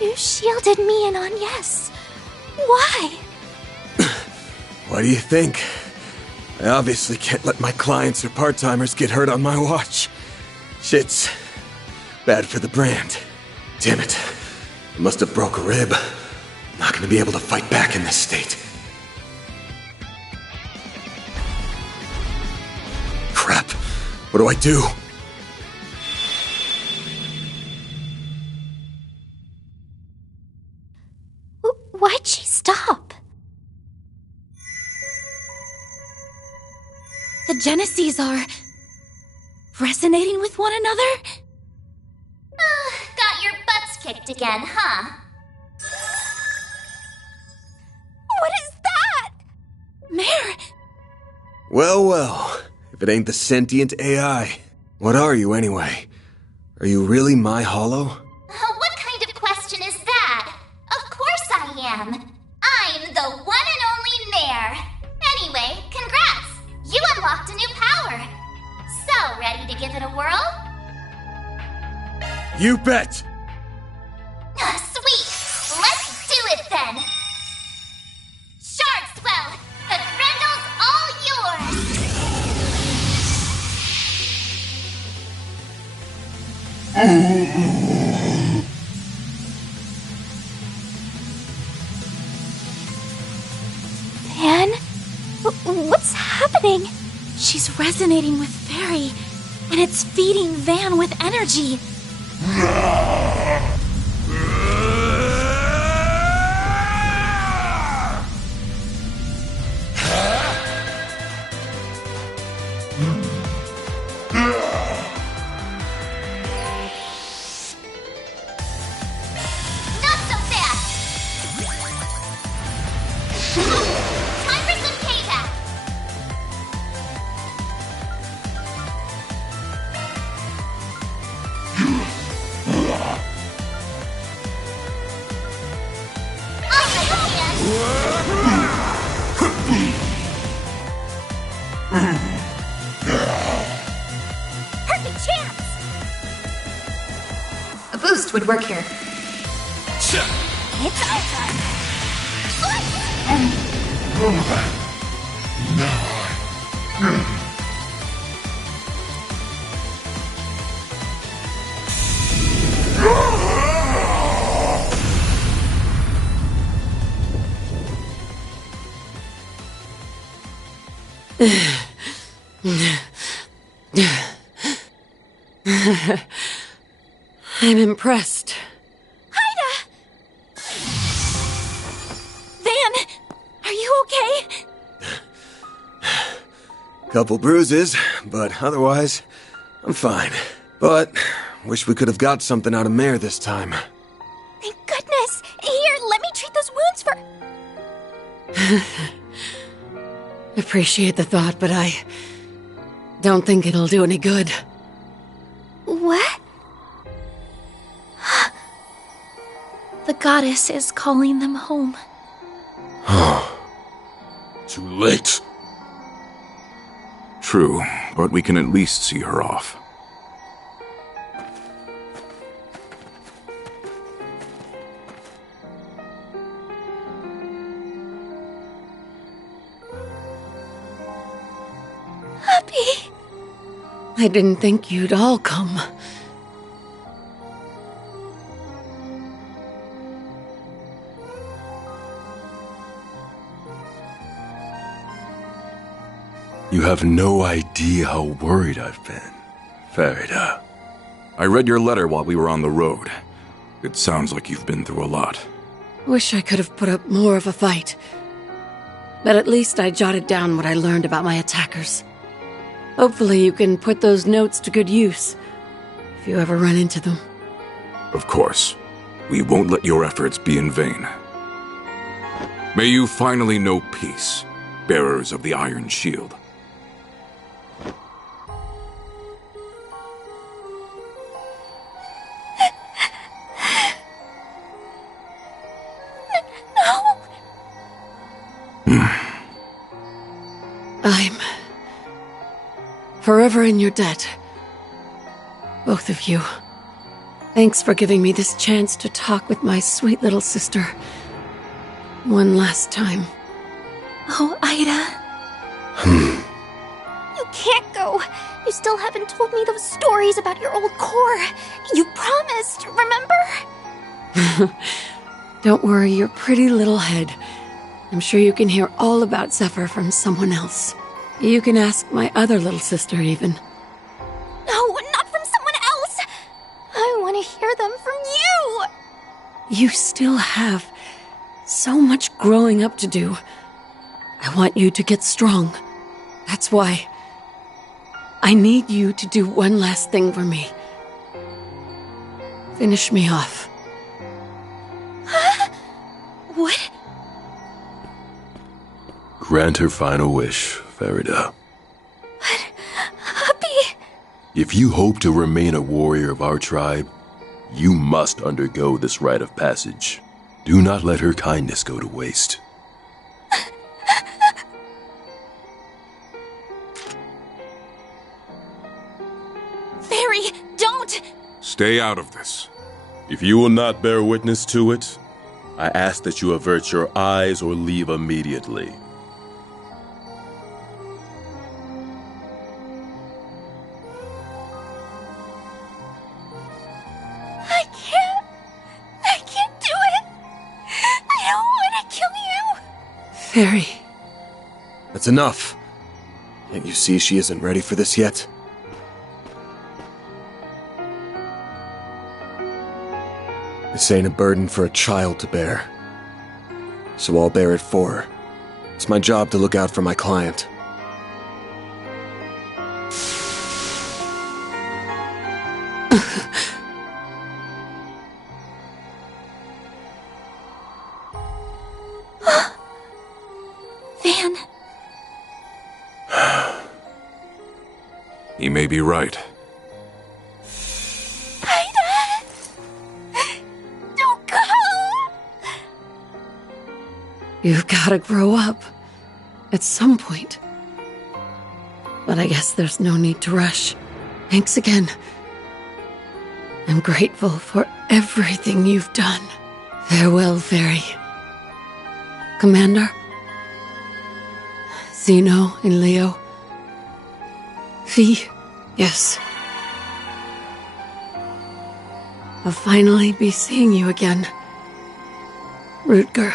You shielded me and Agnes. Why? What do you think? I obviously can't let my clients or part-timers get hurt on my watch. Shit's bad for the brand. Damn it. I must have broke a rib. I'm not gonna be able to fight back in this state. Crap. What do I do? Why'd she stop? The Geneses are resonating with one another? Got your butts kicked again, huh? What is that? Well, well. If it ain't the sentient AI. What are you, anyway? Are you really my hollow? What kind of question is that? Of course I am. I'm the one and only Mayor. Anyway, congrats! You unlocked a new power. So, ready to give it a whirl? You bet! Sweet! Let's do it then! Sharkswell! The Grendel's all yours! Van? What's happening? She's resonating with Fairy, and it's feeding Van with energy. Not so fast! Time for some payback! Perfect chance! A boost would work here. It's over! I'm impressed. Ida! Van, are you okay? Couple bruises, but otherwise, I'm fine. But, wish we could have got something out of Mare this time. Thank goodness! Here, let me treat those wounds for... Appreciate the thought, but I don't think it'll do any good. What? The goddess is calling them home. Too late. True, but we can at least see her off. Happy? I didn't think you'd all come. You have no idea how worried I've been, Farida. I read your letter while we were on the road. It sounds like you've been through a lot. Wish I could have put up more of a fight. But at least I jotted down what I learned about my attackers. Hopefully you can put those notes to good use, if you ever run into them. Of course. We won't let your efforts be in vain. May you finally know peace, bearers of the Iron Shield. I'm forever in your debt. Both of you. Thanks for giving me this chance to talk with my sweet little sister. One last time. Oh, Ida. You can't go. You still haven't told me those stories about your old core. You promised, remember? Don't worry your pretty little head. I'm sure you can hear all about Zephyr from someone else. You can ask my other little sister, even. No, not from someone else. I want to hear them from you. You still have so much growing up to do. I want you to get strong. That's why I need you to do one last thing for me. Finish me off. What? Grant her final wish, Farida. If you hope to remain a warrior of our tribe, you must undergo this rite of passage. Do not let her kindness go to waste. Fairy, don't! Stay out of this. If you will not bear witness to it, I ask that you avert your eyes or leave immediately. I can't do it! I don't want to kill you! Fairy. That's enough. Can't you see she isn't ready for this yet? This ain't a burden for a child to bear. So I'll bear it for her. It's my job to look out for my client. Van. He may be right. Don't go! You've gotta grow up. At some point. But I guess there's no need to rush. Thanks again. I'm grateful for everything you've done. Farewell, Fairy. Commander? Zeno and Leo? Fee? Yes. I'll finally be seeing you again. Root Girl.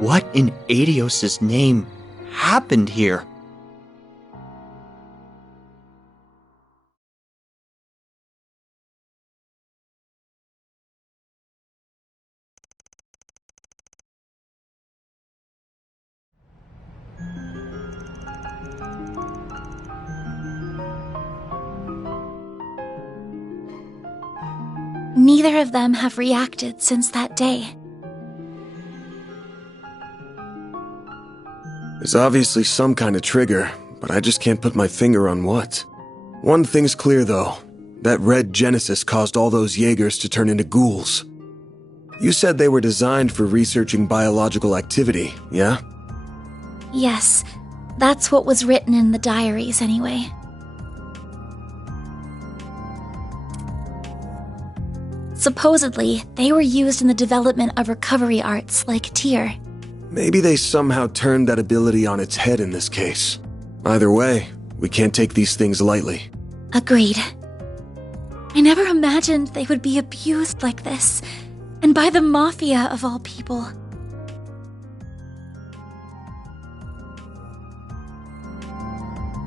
What in Adios' name happened here? Neither of them have reacted since that day. There's obviously some kind of trigger, but I just can't put my finger on what. One thing's clear, though. That red Genesis caused all those Jaegers to turn into ghouls. You said they were designed for researching biological activity, yeah? Yes, that's what was written in the diaries anyway. Supposedly, they were used in the development of recovery arts like Tyr. Maybe they somehow turned that ability on its head in this case. Either way, we can't take these things lightly. Agreed. I never imagined they would be abused like this, and by the Mafia of all people.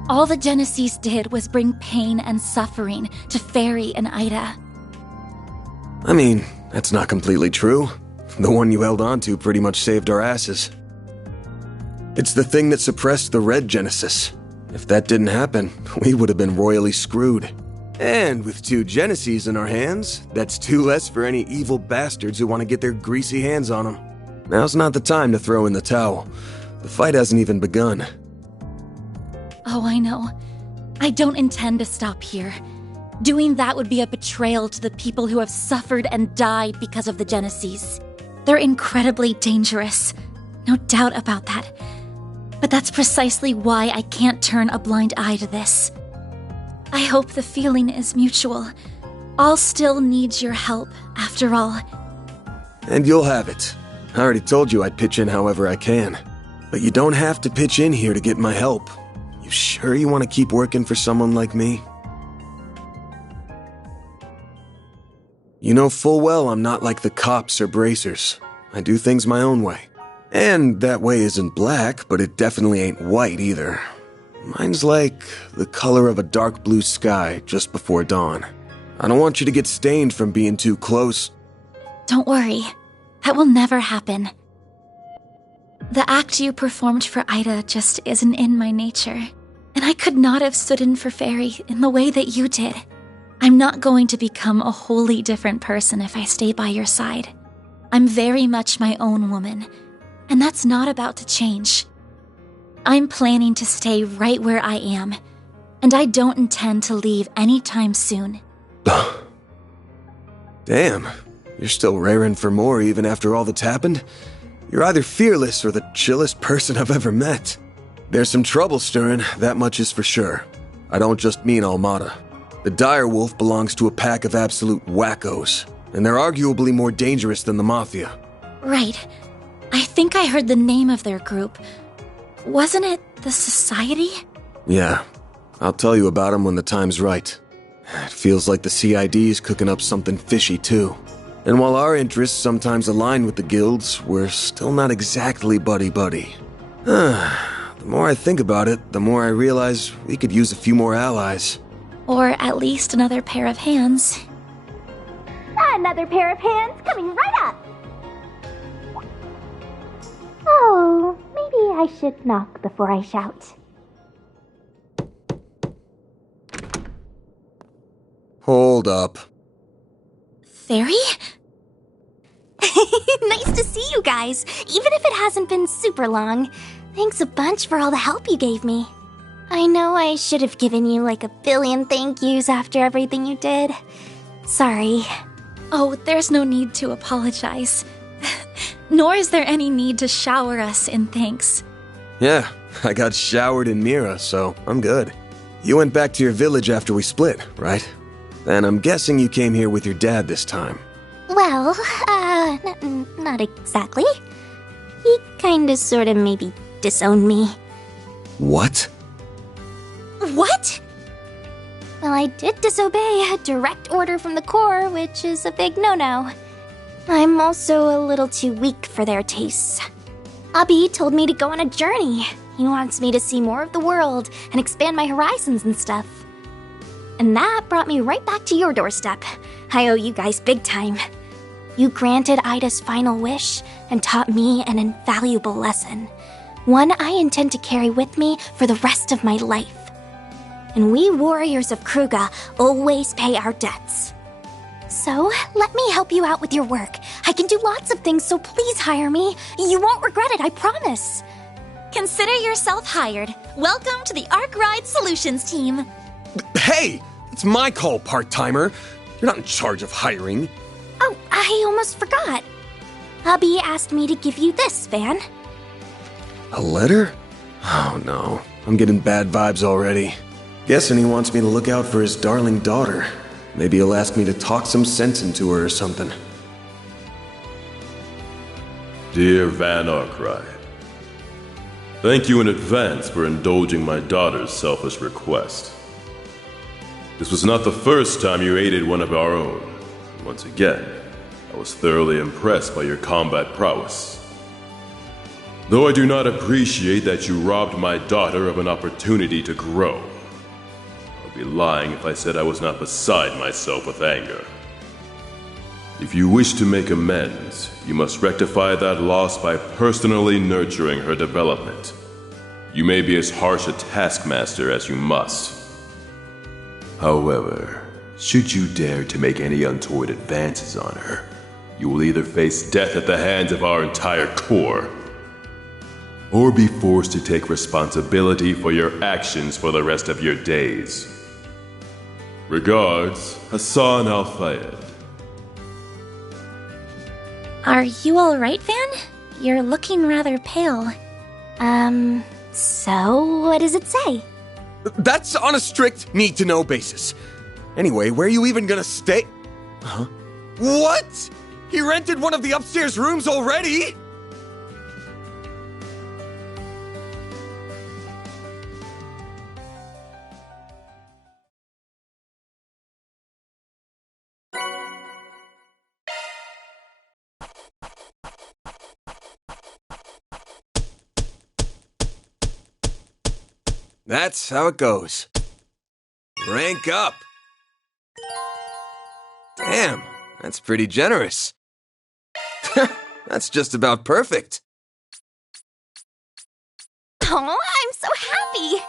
All the Genesis did was bring pain and suffering to Fairy and Ida. I mean, that's not completely true. The one you held on to pretty much saved our asses. It's the thing that suppressed the red Genesis. If that didn't happen, we would have been royally screwed. And with 2 Genesis in our hands, that's 2 less for any evil bastards who want to get their greasy hands on them. Now's not the time to throw in the towel. The fight hasn't even begun. Oh, I know. I don't intend to stop here. Doing that would be a betrayal to the people who have suffered and died because of the Genesis. They're incredibly dangerous. No doubt about that. But that's precisely why I can't turn a blind eye to this. I hope the feeling is mutual. I'll still need your help, after all. And you'll have it. I already told you I'd pitch in however I can. But you don't have to pitch in here to get my help. You sure you want to keep working for someone like me? You know full well I'm not like the cops or bracers. I do things my own way. And that way isn't black, but it definitely ain't white either. Mine's like the color of a dark blue sky just before dawn. I don't want you to get stained from being too close. Don't worry. That will never happen. The act you performed for Ida just isn't in my nature. And I could not have stood in for Fairy in the way that you did. I'm not going to become a wholly different person if I stay by your side. I'm very much my own woman, and that's not about to change. I'm planning to stay right where I am, and I don't intend to leave anytime soon. Damn, you're still raring for more even after all that's happened? You're either fearless or the chillest person I've ever met. There's some trouble stirring, that much is for sure. I don't just mean Almada. The Direwolf belongs to a pack of absolute wackos, and they're arguably more dangerous than the Mafia. Right. I think I heard the name of their group. Wasn't it the Society? Yeah. I'll tell you about them when the time's right. It feels like the CID's cooking up something fishy, too. And while our interests sometimes align with the guilds, we're still not exactly buddy-buddy. The more I think about it, the more I realize we could use a few more allies. Or at least another pair of hands. Another pair of hands coming right up! Oh, maybe I should knock before I shout. Hold up. Fairy? Nice to see you guys, even if it hasn't been super long. Thanks a bunch for all the help you gave me. I know I should have given you like a billion thank yous after everything you did. Sorry. Oh, there's no need to apologize. Nor is there any need to shower us in thanks. Yeah, I got showered in Mira, so I'm good. You went back to your village after we split, right? And I'm guessing you came here with your dad this time. Well, not exactly. He kinda sorta maybe disowned me. What? What? Well, I did disobey a direct order from the Corps, which is a big no-no. I'm also a little too weak for their tastes. Abi told me to go on a journey. He wants me to see more of the world and expand my horizons and stuff. And that brought me right back to your doorstep. I owe you guys big time. You granted Ida's final wish and taught me an invaluable lesson. One I intend to carry with me for the rest of my life. And we warriors of Kruga always pay our debts. So, let me help you out with your work. I can do lots of things, so please hire me. You won't regret it, I promise. Consider yourself hired. Welcome to the Arc Ride Solutions team. Hey! It's my call, part-timer. You're not in charge of hiring. Oh, I almost forgot. Abi asked me to give you this, Van. A letter? Oh no, I'm getting bad vibes already. Guessing he wants me to look out for his darling daughter. Maybe he'll ask me to talk some sense into her or something. Dear Van Arkwright, thank you in advance for indulging my daughter's selfish request. This was not the first time you aided one of our own. Once again, I was thoroughly impressed by your combat prowess. Though I do not appreciate that you robbed my daughter of an opportunity to grow, I'd be lying if I said I was not beside myself with anger. If you wish to make amends, you must rectify that loss by personally nurturing her development. You may be as harsh a taskmaster as you must. However, should you dare to make any untoward advances on her, you will either face death at the hands of our entire Corps, or be forced to take responsibility for your actions for the rest of your days. Regards, Hassan Al-Fayed. Are you alright, Van? You're looking rather pale. So what does it say? That's on a strict need-to-know basis. Anyway, where are you even gonna stay? Huh? What? He rented one of the upstairs rooms already? That's how it goes. Rank up. Damn, that's pretty generous. That's just about perfect. Oh, I'm so happy!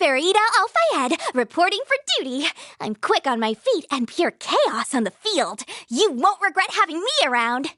Farida Al-Fayed, reporting for duty. I'm quick on my feet and pure chaos on the field. You won't regret having me around.